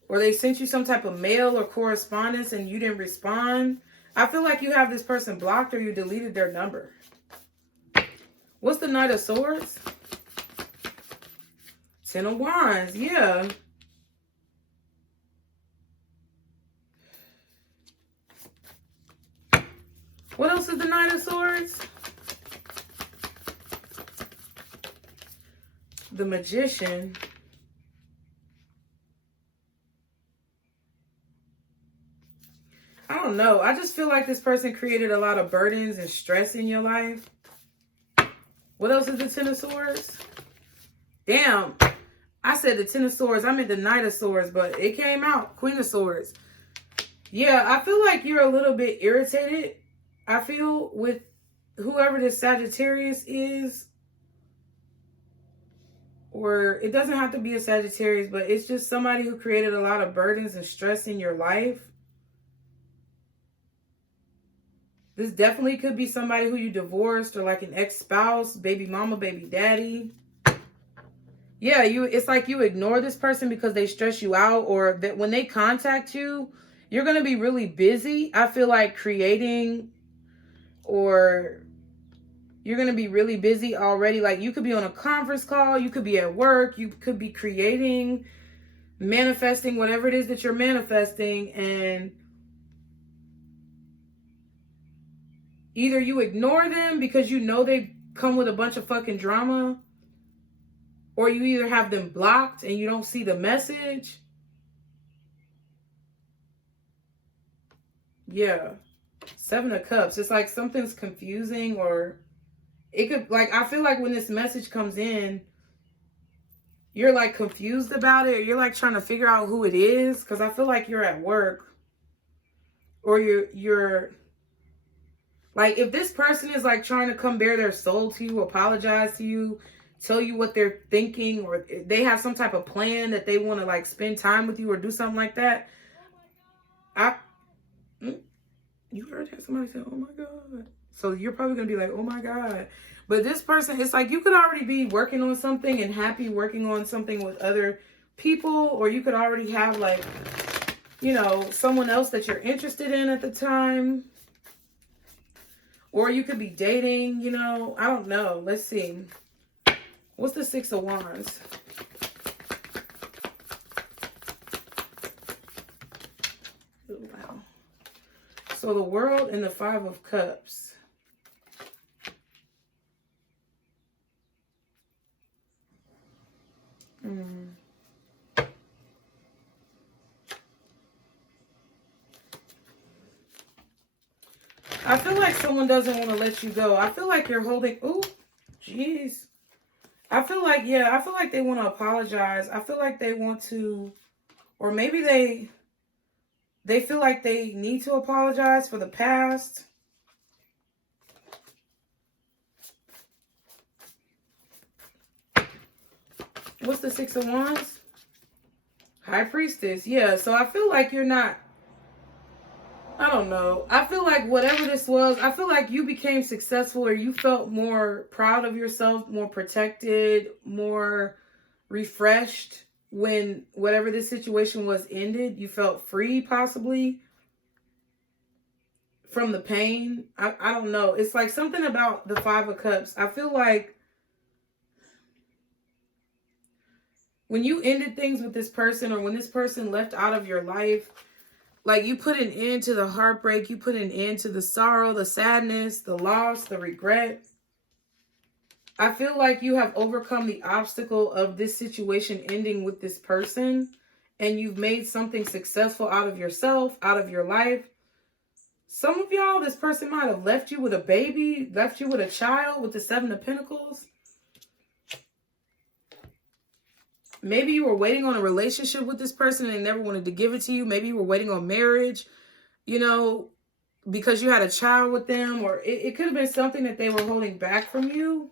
Or they sent you some type of mail or correspondence and you didn't respond. I feel like you have this person blocked or you deleted their number. What's the Knight of Swords? 10 of Wands, yeah. What else is the Knight of Swords? The Magician. I don't know. I just feel like this person created a lot of burdens and stress in your life. What else is the 10 of Swords? Damn. I said the 10 of Swords. I meant the Knight of Swords, but it came out. Queen of Swords. Yeah, I feel like you're a little bit irritated. I feel with whoever this Sagittarius is. Or it doesn't have to be a Sagittarius, but it's just somebody who created a lot of burdens and stress in your life. This definitely could be somebody who you divorced or like an ex-spouse, baby mama, baby daddy. Yeah, it's like you ignore this person because they stress you out, or that when they contact you, you're going to be really busy. I feel like creating, or you're going to be really busy already. Like you could be on a conference call, you could be at work, you could be creating, manifesting, whatever it is that you're manifesting, and either you ignore them because you know they come with a bunch of fucking drama, or you either have them blocked and you don't see the message. Yeah. 7 of Cups. It's like something's confusing, or it could, like, I feel like when this message comes in, you're like confused about it, or you're like trying to figure out who it is, because I feel like you're at work, or you're like, if this person is like trying to come bare their soul to you, apologize to you, tell you what they're thinking, or they have some type of plan that they want to like spend time with you or do something like that. You heard that? Somebody said, oh my God. So you're probably going to be like, oh my God. But this person, it's like you could already be working on something and happy working on something with other people, or you could already have like, you know, someone else that you're interested in at the time. Or you could be dating, you know, I don't know. Let's see. What's the Six of Wands? Oh, wow. So the World and the Five of Cups. I feel like someone doesn't want to let you go. I feel like you're holding... Ooh, jeez. I feel like, yeah, I feel like they want to apologize. I feel like they want to... Or maybe they feel like they need to apologize for the past. What's the Six of Wands? High Priestess. Yeah, so I feel like you're not... I don't know. I feel like whatever this was, I feel like you became successful, or you felt more proud of yourself, more protected, more refreshed when whatever this situation was ended. You felt free, possibly, from the pain. I don't know. It's like something about the Five of Cups. I feel like when you ended things with this person, or when this person left out of your life, like you put an end to the heartbreak, you put an end to the sorrow, the sadness, the loss, the regret. I feel like you have overcome the obstacle of this situation ending with this person, and you've made something successful out of yourself, out of your life. Some of y'all, this person might have left you with a baby, left you with a child, with the Seven of Pentacles. Maybe you were waiting on a relationship with this person and they never wanted to give it to you. Maybe you were waiting on marriage, you know, because you had a child with them. Or it could have been something that they were holding back from you.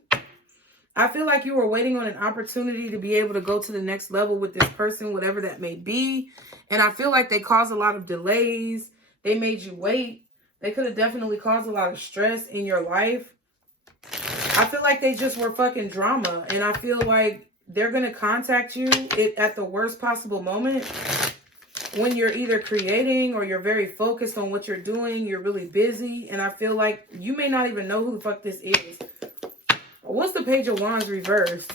I feel like you were waiting on an opportunity to be able to go to the next level with this person, whatever that may be. And I feel like they caused a lot of delays. They made you wait. They could have definitely caused a lot of stress in your life. I feel like they just were fucking drama. And I feel like they're going to contact you at the worst possible moment, when you're either creating or you're very focused on what you're doing. You're really busy. And I feel like you may not even know who the fuck this is. What's the Page of Wands reversed?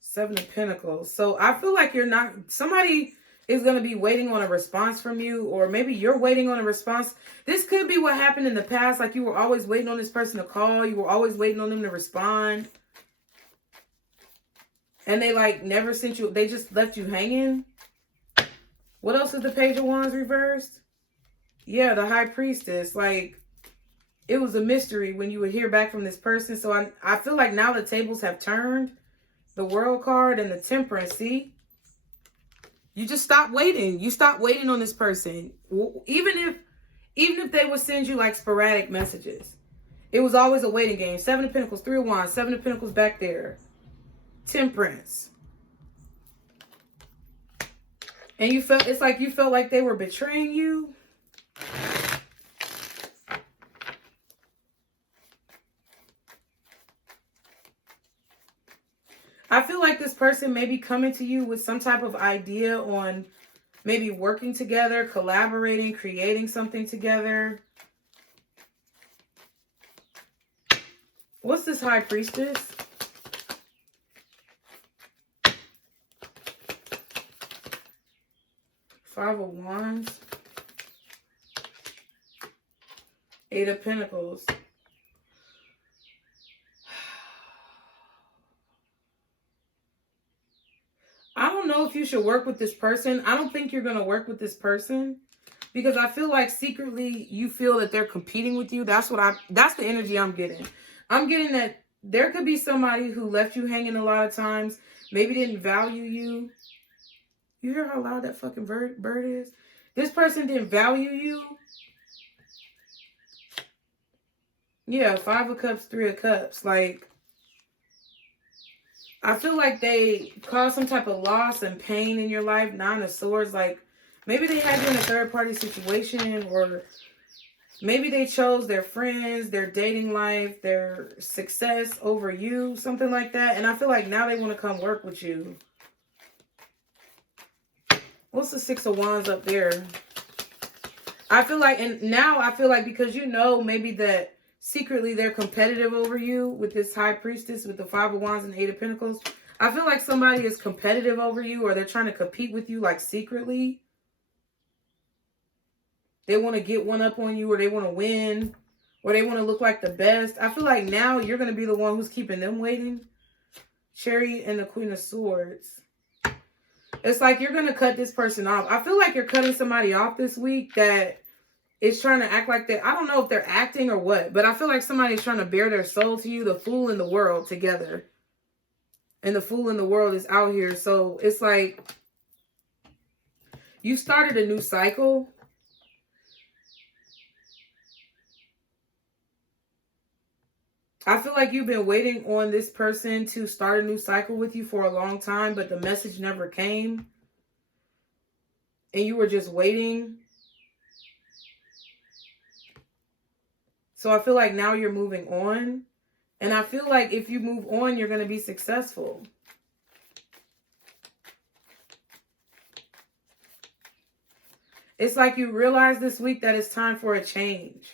Seven of Pentacles. So I feel like you're not... Somebody is going to be waiting on a response from you. Or maybe you're waiting on a response. This could be what happened in the past. Like you were always waiting on this person to call. You were always waiting on them to respond. And they like never sent you... They just left you hanging. What else is the Page of Wands reversed? Yeah, the High Priestess. Like... It was a mystery when you would hear back from this person. So I feel like now the tables have turned. The World card and the Temperance. See? You just stop waiting. You stop waiting on this person. Even if they would send you like sporadic messages. It was always a waiting game. Seven of Pentacles, Three of Wands, Seven of Pentacles back there. Temperance. And it's like you felt like they were betraying you. I feel like this person may be coming to you with some type of idea on maybe working together, collaborating, creating something together. What's this High Priestess? Five of Wands. Eight of Pentacles. I don't know if you should work with this person. I don't think you're going to work with this person, because I feel like secretly you feel that they're competing with you. That's the energy I'm getting. I'm getting that there could be somebody who left you hanging a lot of times, maybe didn't value you. You hear how loud that fucking bird is? This person didn't value you. Yeah, 5 of Cups, 3 of Cups. Like, I feel like they caused some type of loss and pain in your life. 9 of Swords. Like, maybe they had you in a third-party situation, or maybe they chose their friends, their dating life, their success over you, something like that. And I feel like now they want to come work with you. What's the 6 of Wands up there? I feel like, and now I feel like because you know maybe that secretly they're competitive over you with this High Priestess, with the 5 of Wands and 8 of Pentacles. I feel like somebody is competitive over you, or they're trying to compete with you, like secretly. They want to get one up on you, or they want to win, or they want to look like the best. I feel like now you're going to be the one who's keeping them waiting. Chariot and the Queen of Swords. It's like you're going to cut this person off. I feel like you're cutting somebody off this week that is trying to act like that. I don't know if they're acting or what, but I feel like somebody's trying to bare their soul to you, the Fool in the World together. And the Fool in the World is out here. So it's like you started a new cycle. I feel like you've been waiting on this person to start a new cycle with you for a long time, but the message never came. And you were just waiting. So I feel like now you're moving on. And I feel like if you move on, you're going to be successful. It's like you realize this week that it's time for a change.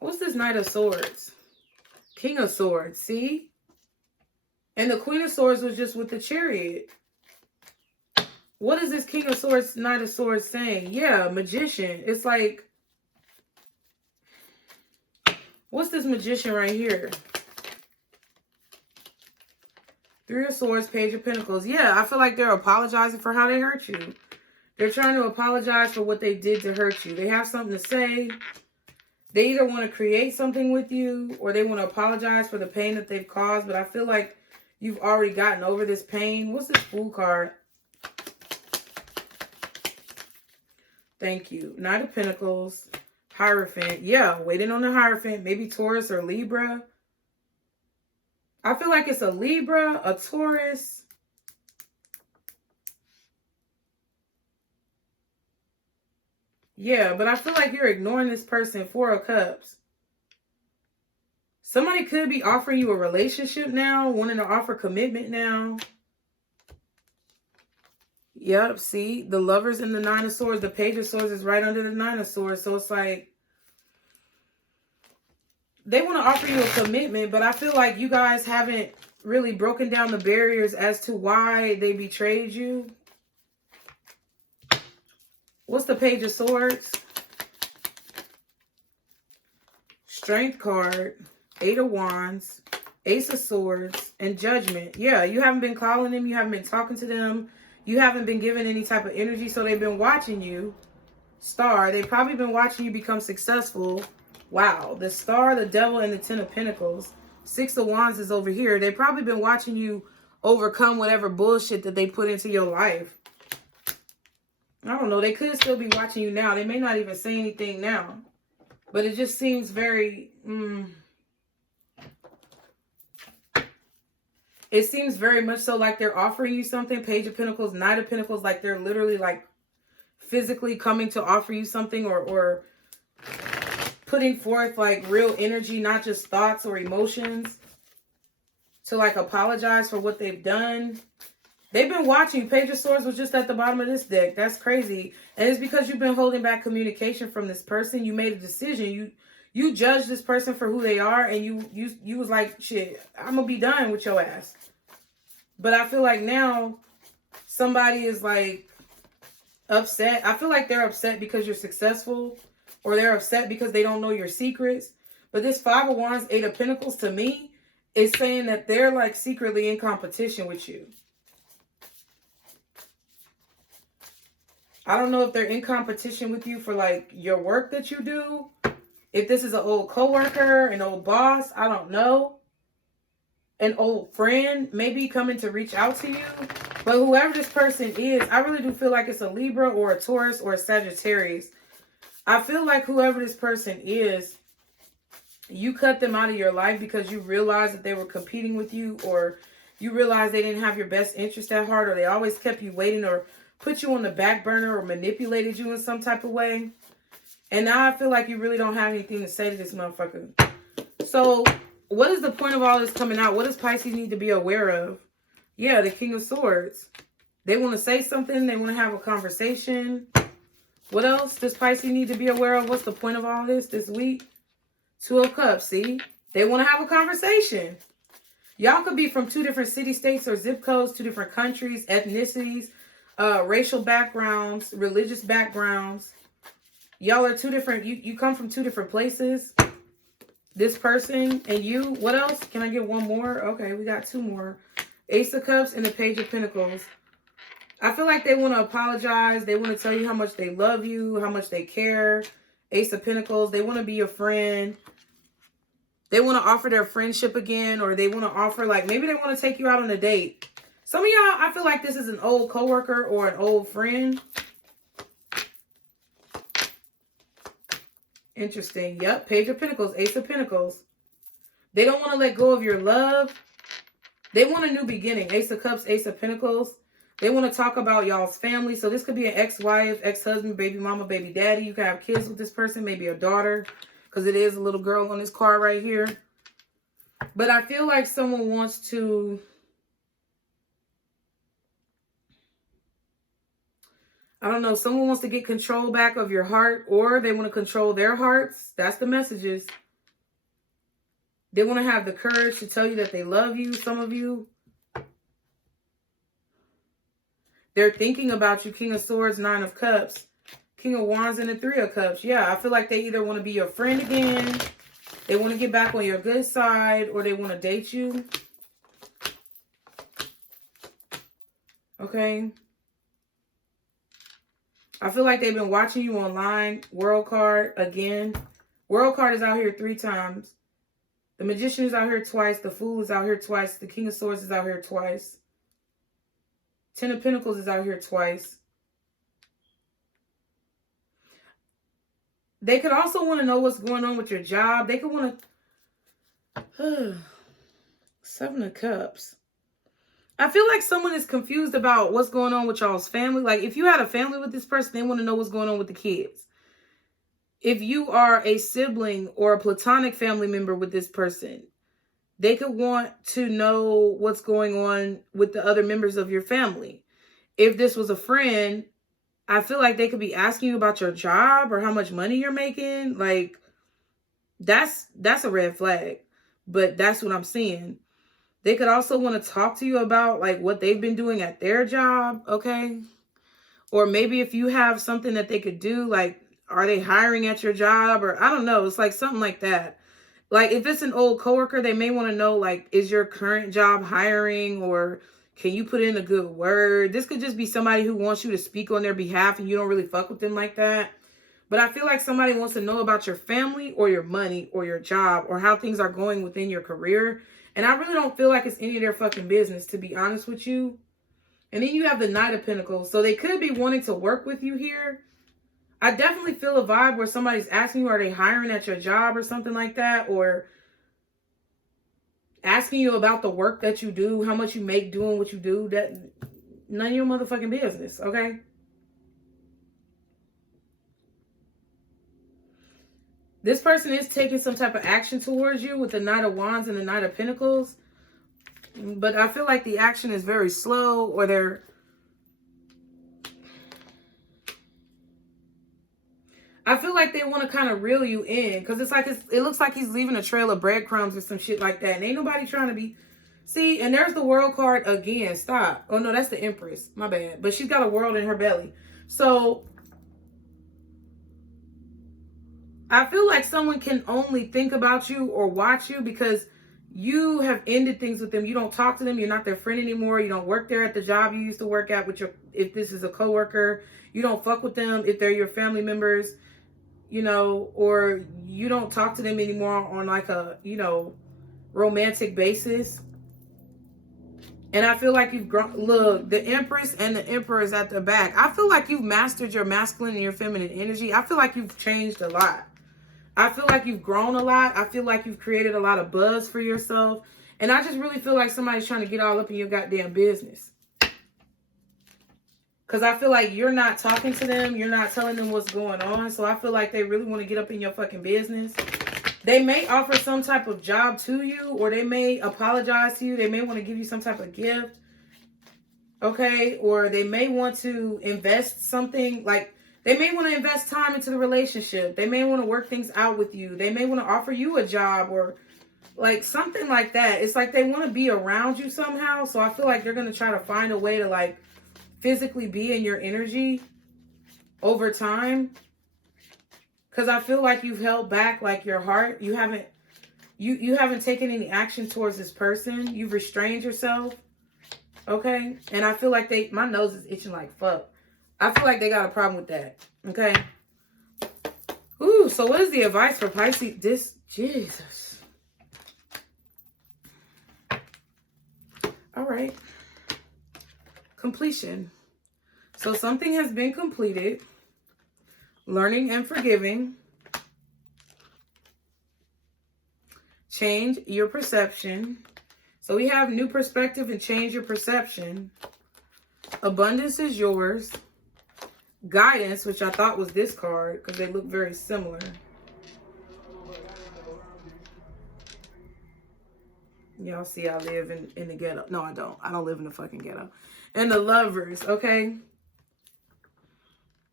What's this Knight of Swords? King of Swords, see? And the Queen of Swords was just with the Chariot. What is this King of Swords, Knight of Swords saying? Yeah, Magician. It's like, what's this Magician right here? 3 of Swords, Page of Pentacles. Yeah, I feel like they're apologizing for how they hurt you. They're trying to apologize for what they did to hurt you. They have something to say. They either want to create something with you, or they want to apologize for the pain that they've caused. But I feel like you've already gotten over this pain. What's this Fool card? Thank you. Knight of Pentacles. Hierophant. Yeah, waiting on the Hierophant. Maybe Taurus or Libra. I feel like it's a Libra, a Taurus. Yeah, but I feel like you're ignoring this person. 4 of Cups. Somebody could be offering you a relationship now, wanting to offer commitment now. Yep, see? The Lovers and the 9 of Swords. The Page of Swords is right under the 9 of Swords. So it's like they want to offer you a commitment, but I feel like you guys haven't really broken down the barriers as to why they betrayed you. What's the Page of Swords? Strength card, 8 of Wands, Ace of Swords, and Judgment. Yeah, you haven't been calling them. You haven't been talking to them. You haven't been given any type of energy, so they've been watching you. Star, they've probably been watching you become successful. Wow, the Star, the Devil, and the 10 of Pentacles. 6 of Wands is over here. They've probably been watching you overcome whatever bullshit that they put into your life. I don't know. They could still be watching you now. They may not even say anything now. But it just seems very... It seems very much so like they're offering you something. Page of Pentacles, Knight of Pentacles. Like they're literally like physically coming to offer you something, or putting forth like real energy, not just thoughts or emotions, to like apologize for what they've done. They've been watching you. Page of Swords was just at the bottom of this deck. That's crazy. And it's because you've been holding back communication from this person. You made a decision. You judged this person for who they are, and you was like, shit, I'm gonna be done with your ass. But I feel like now somebody is like upset. I feel like they're upset because you're successful, or they're upset because they don't know your secrets. But this 5 of Wands, 8 of Pentacles, to me, is saying that they're like secretly in competition with you. I don't know if they're in competition with you for like your work that you do. If this is an old coworker, an old boss, I don't know. an old friend maybe coming to reach out to you. But whoever this person is, I really do feel like it's a Libra or a Taurus or a Sagittarius. I feel like whoever this person is, you cut them out of your life because you realized that they were competing with you, or you realized they didn't have your best interest at heart, or they always kept you waiting, or put you on the back burner, or manipulated you in some type of way. And now I feel like you really don't have anything to say to this motherfucker. So what is the point of all this coming out? What does Pisces need to be aware of? Yeah, the King of Swords. They want to say something. They want to have a conversation. What else does Pisces need to be aware of? What's the point of all this week? Two of Cups, see? They want to have a conversation. Y'all could be from 2 different city-states or zip codes, 2 different countries, ethnicities, racial backgrounds, religious backgrounds. Y'all are 2 different, you come from 2 different places. This person and you. What else? Can I get one more? Okay, we got 2 more. Ace of Cups and the Page of Pentacles. I feel like they want to apologize. They want to tell you how much they love you, how much they care. Ace of Pentacles. They want to be your friend. They want to offer their friendship again, or they want to offer, like, maybe they want to take you out on a date. Some of y'all, I feel like this is an old coworker or an old friend. Interesting. Yep. Page of Pentacles. Ace of Pentacles. They don't want to let go of your love. They want a new beginning. Ace of Cups, Ace of Pentacles. They want to talk about y'all's family. So this could be an ex-wife, ex-husband, baby mama, baby daddy. You can have kids with this person. Maybe a daughter. Because it is a little girl on this card right here. But I feel like someone wants to... I don't know. Someone wants to get control back of your heart, or they want to control their hearts. That's the messages. They want to have the courage to tell you that they love you. Some of you. They're thinking about you. King of Swords, 9 of Cups. King of Wands and the 3 of Cups. Yeah, I feel like they either want to be your friend again. They want to get back on your good side, or they want to date you. Okay. I feel like they've been watching you online. World card again. World card is out here 3 times. The Magician is out here twice. The Fool is out here twice. The King of Swords is out here twice. 10 of Pentacles is out here twice. They could also want to know what's going on with your job. They could want to... 7 of Cups. I feel like someone is confused about what's going on with y'all's family. Like, if you had a family with this person, they want to know what's going on with the kids. If you are a sibling or a platonic family member with this person, they could want to know what's going on with the other members of your family. If this was a friend, I feel like they could be asking you about your job or how much money you're making. Like, that's a red flag. But that's what I'm seeing. They could also want to talk to you about, like, what they've been doing at their job, okay? Or maybe if you have something that they could do, like, are they hiring at your job? Or I don't know. It's like something like that. Like, if it's an old coworker, they may want to know, like, is your current job hiring, or can you put in a good word? This could just be somebody who wants you to speak on their behalf and you don't really fuck with them like that. But I feel like somebody wants to know about your family or your money or your job or how things are going within your career. And I really don't feel like it's any of their fucking business, to be honest with you. And then you have the Knight of Pentacles. So they could be wanting to work with you here. I definitely feel a vibe where somebody's asking you, are they hiring at your job or something like that? Or asking you about the work that you do, how much you make doing what you do. That none of your motherfucking business, okay? This person is taking some type of action towards you with the Knight of Wands and the Knight of Pentacles. But I feel like the action is very slow, or they're... I feel like they want to kind of reel you in. Because it's like, it looks like he's leaving a trail of breadcrumbs or some shit like that. And ain't nobody trying to be... See, and there's the World card again. Stop. Oh, no, that's the Empress. My bad. But she's got a world in her belly. So... I feel like someone can only think about you or watch you because you have ended things with them. You don't talk to them. You're not their friend anymore. You don't work there at the job you used to work at with your, if this is a coworker. You don't fuck with them if they're your family members, you know, or you don't talk to them anymore on like a, you know, romantic basis. And I feel like you've grown. Look, the Empress and the Emperor is at the back. I feel like you've mastered your masculine and your feminine energy. I feel like you've changed a lot. I feel like you've grown a lot. I feel like you've created a lot of buzz for yourself. And I just really feel like somebody's trying to get all up in your goddamn business. Because I feel like you're not talking to them. You're not telling them what's going on. So I feel like they really want to get up in your fucking business. They may offer some type of job to you, or they may apologize to you. They may want to give you some type of gift. Okay? Or they may want to invest something. Like, they may want to invest time into the relationship. They may want to work things out with you. They may want to offer you a job or like something like that. It's like they want to be around you somehow. So I feel like they're going to try to find a way to like physically be in your energy over time. Because I feel like you've held back like your heart. You haven't taken any action towards this person. You've restrained yourself. Okay? And I feel like my nose is itching like fuck. I feel like they got a problem with that. Okay? Ooh, so what is the advice for Pisces? Jesus. All right. Completion. So something has been completed. Learning and forgiving. Change your perception. So we have new perspective and change your perception. Abundance is yours. Guidance, which I thought was this card because they look very similar. Y'all see I live in the ghetto. No, I don't. I don't live in the fucking ghetto. And the Lovers, okay?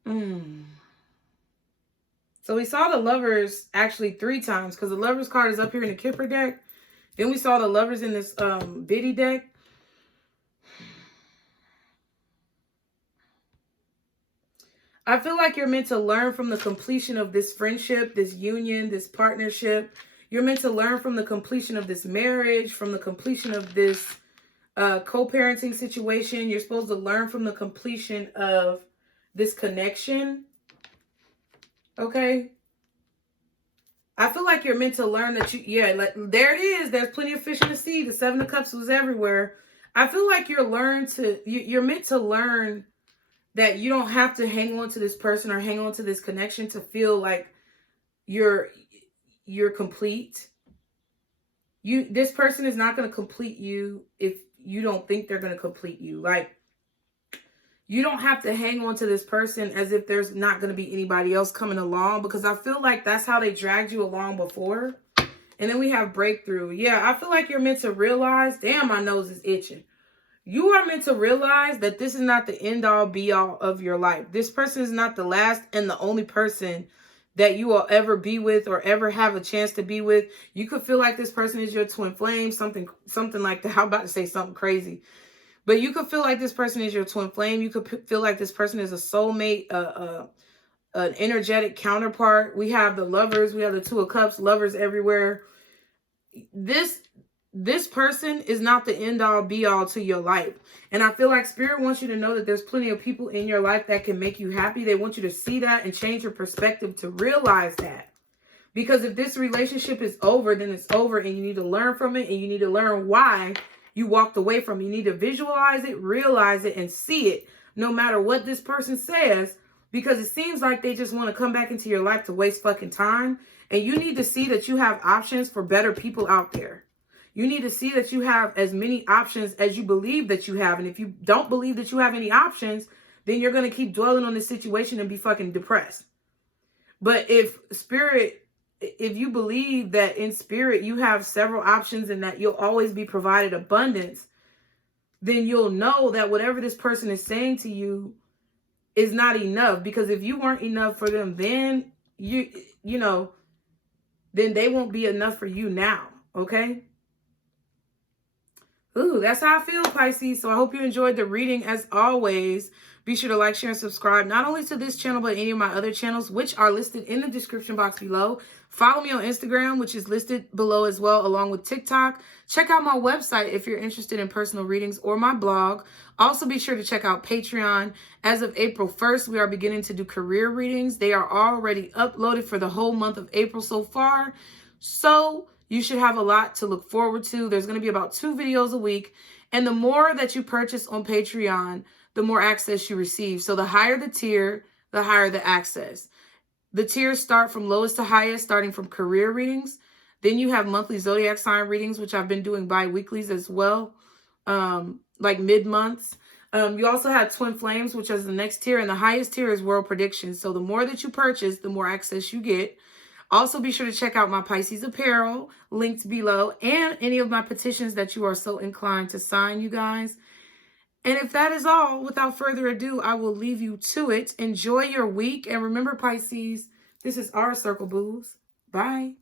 So we saw the Lovers actually 3 times because the Lovers card is up here in the Kipper deck. Then we saw the Lovers in this Biddy deck. I feel like you're meant to learn from the completion of this friendship, this union, this partnership. You're meant to learn from the completion of this marriage, from the completion of this co-parenting situation. You're supposed to learn from the completion of this connection. Okay? I feel like you're meant to learn that like, there it is. There's plenty of fish in the sea. The 7 of Cups was everywhere. I feel like you're meant to learn that you don't have to hang on to this person or hang on to this connection to feel like you're complete. This person is not going to complete you if you don't think they're going to complete you. Like, you don't have to hang on to this person as if there's not going to be anybody else coming along, because I feel like that's how they dragged you along before. And then we have breakthrough. Yeah, I feel like you're meant to realize, damn, my nose is itching. You are meant to realize that this is not the end all be all of your life. This person is not the last and the only person that you will ever be with or ever have a chance to be with. You could feel like this person is your twin flame, something like that. I'm about to say something crazy. But you could feel like this person is your twin flame. You could feel like this person is a soulmate, an energetic counterpart. We have the Lovers. We have the 2 of Cups, Lovers everywhere. This person is not the end all be all to your life. And I feel like Spirit wants you to know that there's plenty of people in your life that can make you happy. They want you to see that and change your perspective to realize that. Because if this relationship is over, then it's over, and you need to learn from it, and you need to learn why you walked away from it. You need to visualize it, realize it, and see it no matter what this person says, because it seems like they just want to come back into your life to waste fucking time. And you need to see that you have options for better people out there. You need to see that you have as many options as you believe that you have. And if you don't believe that you have any options, then you're going to keep dwelling on this situation and be fucking depressed. But if you believe that in spirit you have several options and that you'll always be provided abundance, then you'll know that whatever this person is saying to you is not enough. Because if you weren't enough for them then, then they won't be enough for you now. Okay? Ooh, that's how I feel, Pisces. So I hope you enjoyed the reading. As always, be sure to like, share, and subscribe, not only to this channel, but any of my other channels, which are listed in the description box below. Follow me on Instagram, which is listed below as well, along with TikTok. Check out my website if you're interested in personal readings, or my blog. Also, be sure to check out Patreon. As of April 1st, we are beginning to do career readings. They are already uploaded for the whole month of April so far. So you should have a lot to look forward to. There's going to be about 2 videos a week. And the more that you purchase on Patreon, the more access you receive. So the higher the tier, the higher the access. The tiers start from lowest to highest, starting from career readings. Then you have monthly zodiac sign readings, which I've been doing bi-weeklies as well, like mid-months. You also have twin flames, which is the next tier, and the highest tier is world predictions. So the more that you purchase, the more access you get. Also, be sure to check out my Pisces apparel, linked below, and any of my petitions that you are so inclined to sign, you guys. And if that is all, without further ado, I will leave you to it. Enjoy your week. And remember, Pisces, this is our circle, booze. Bye.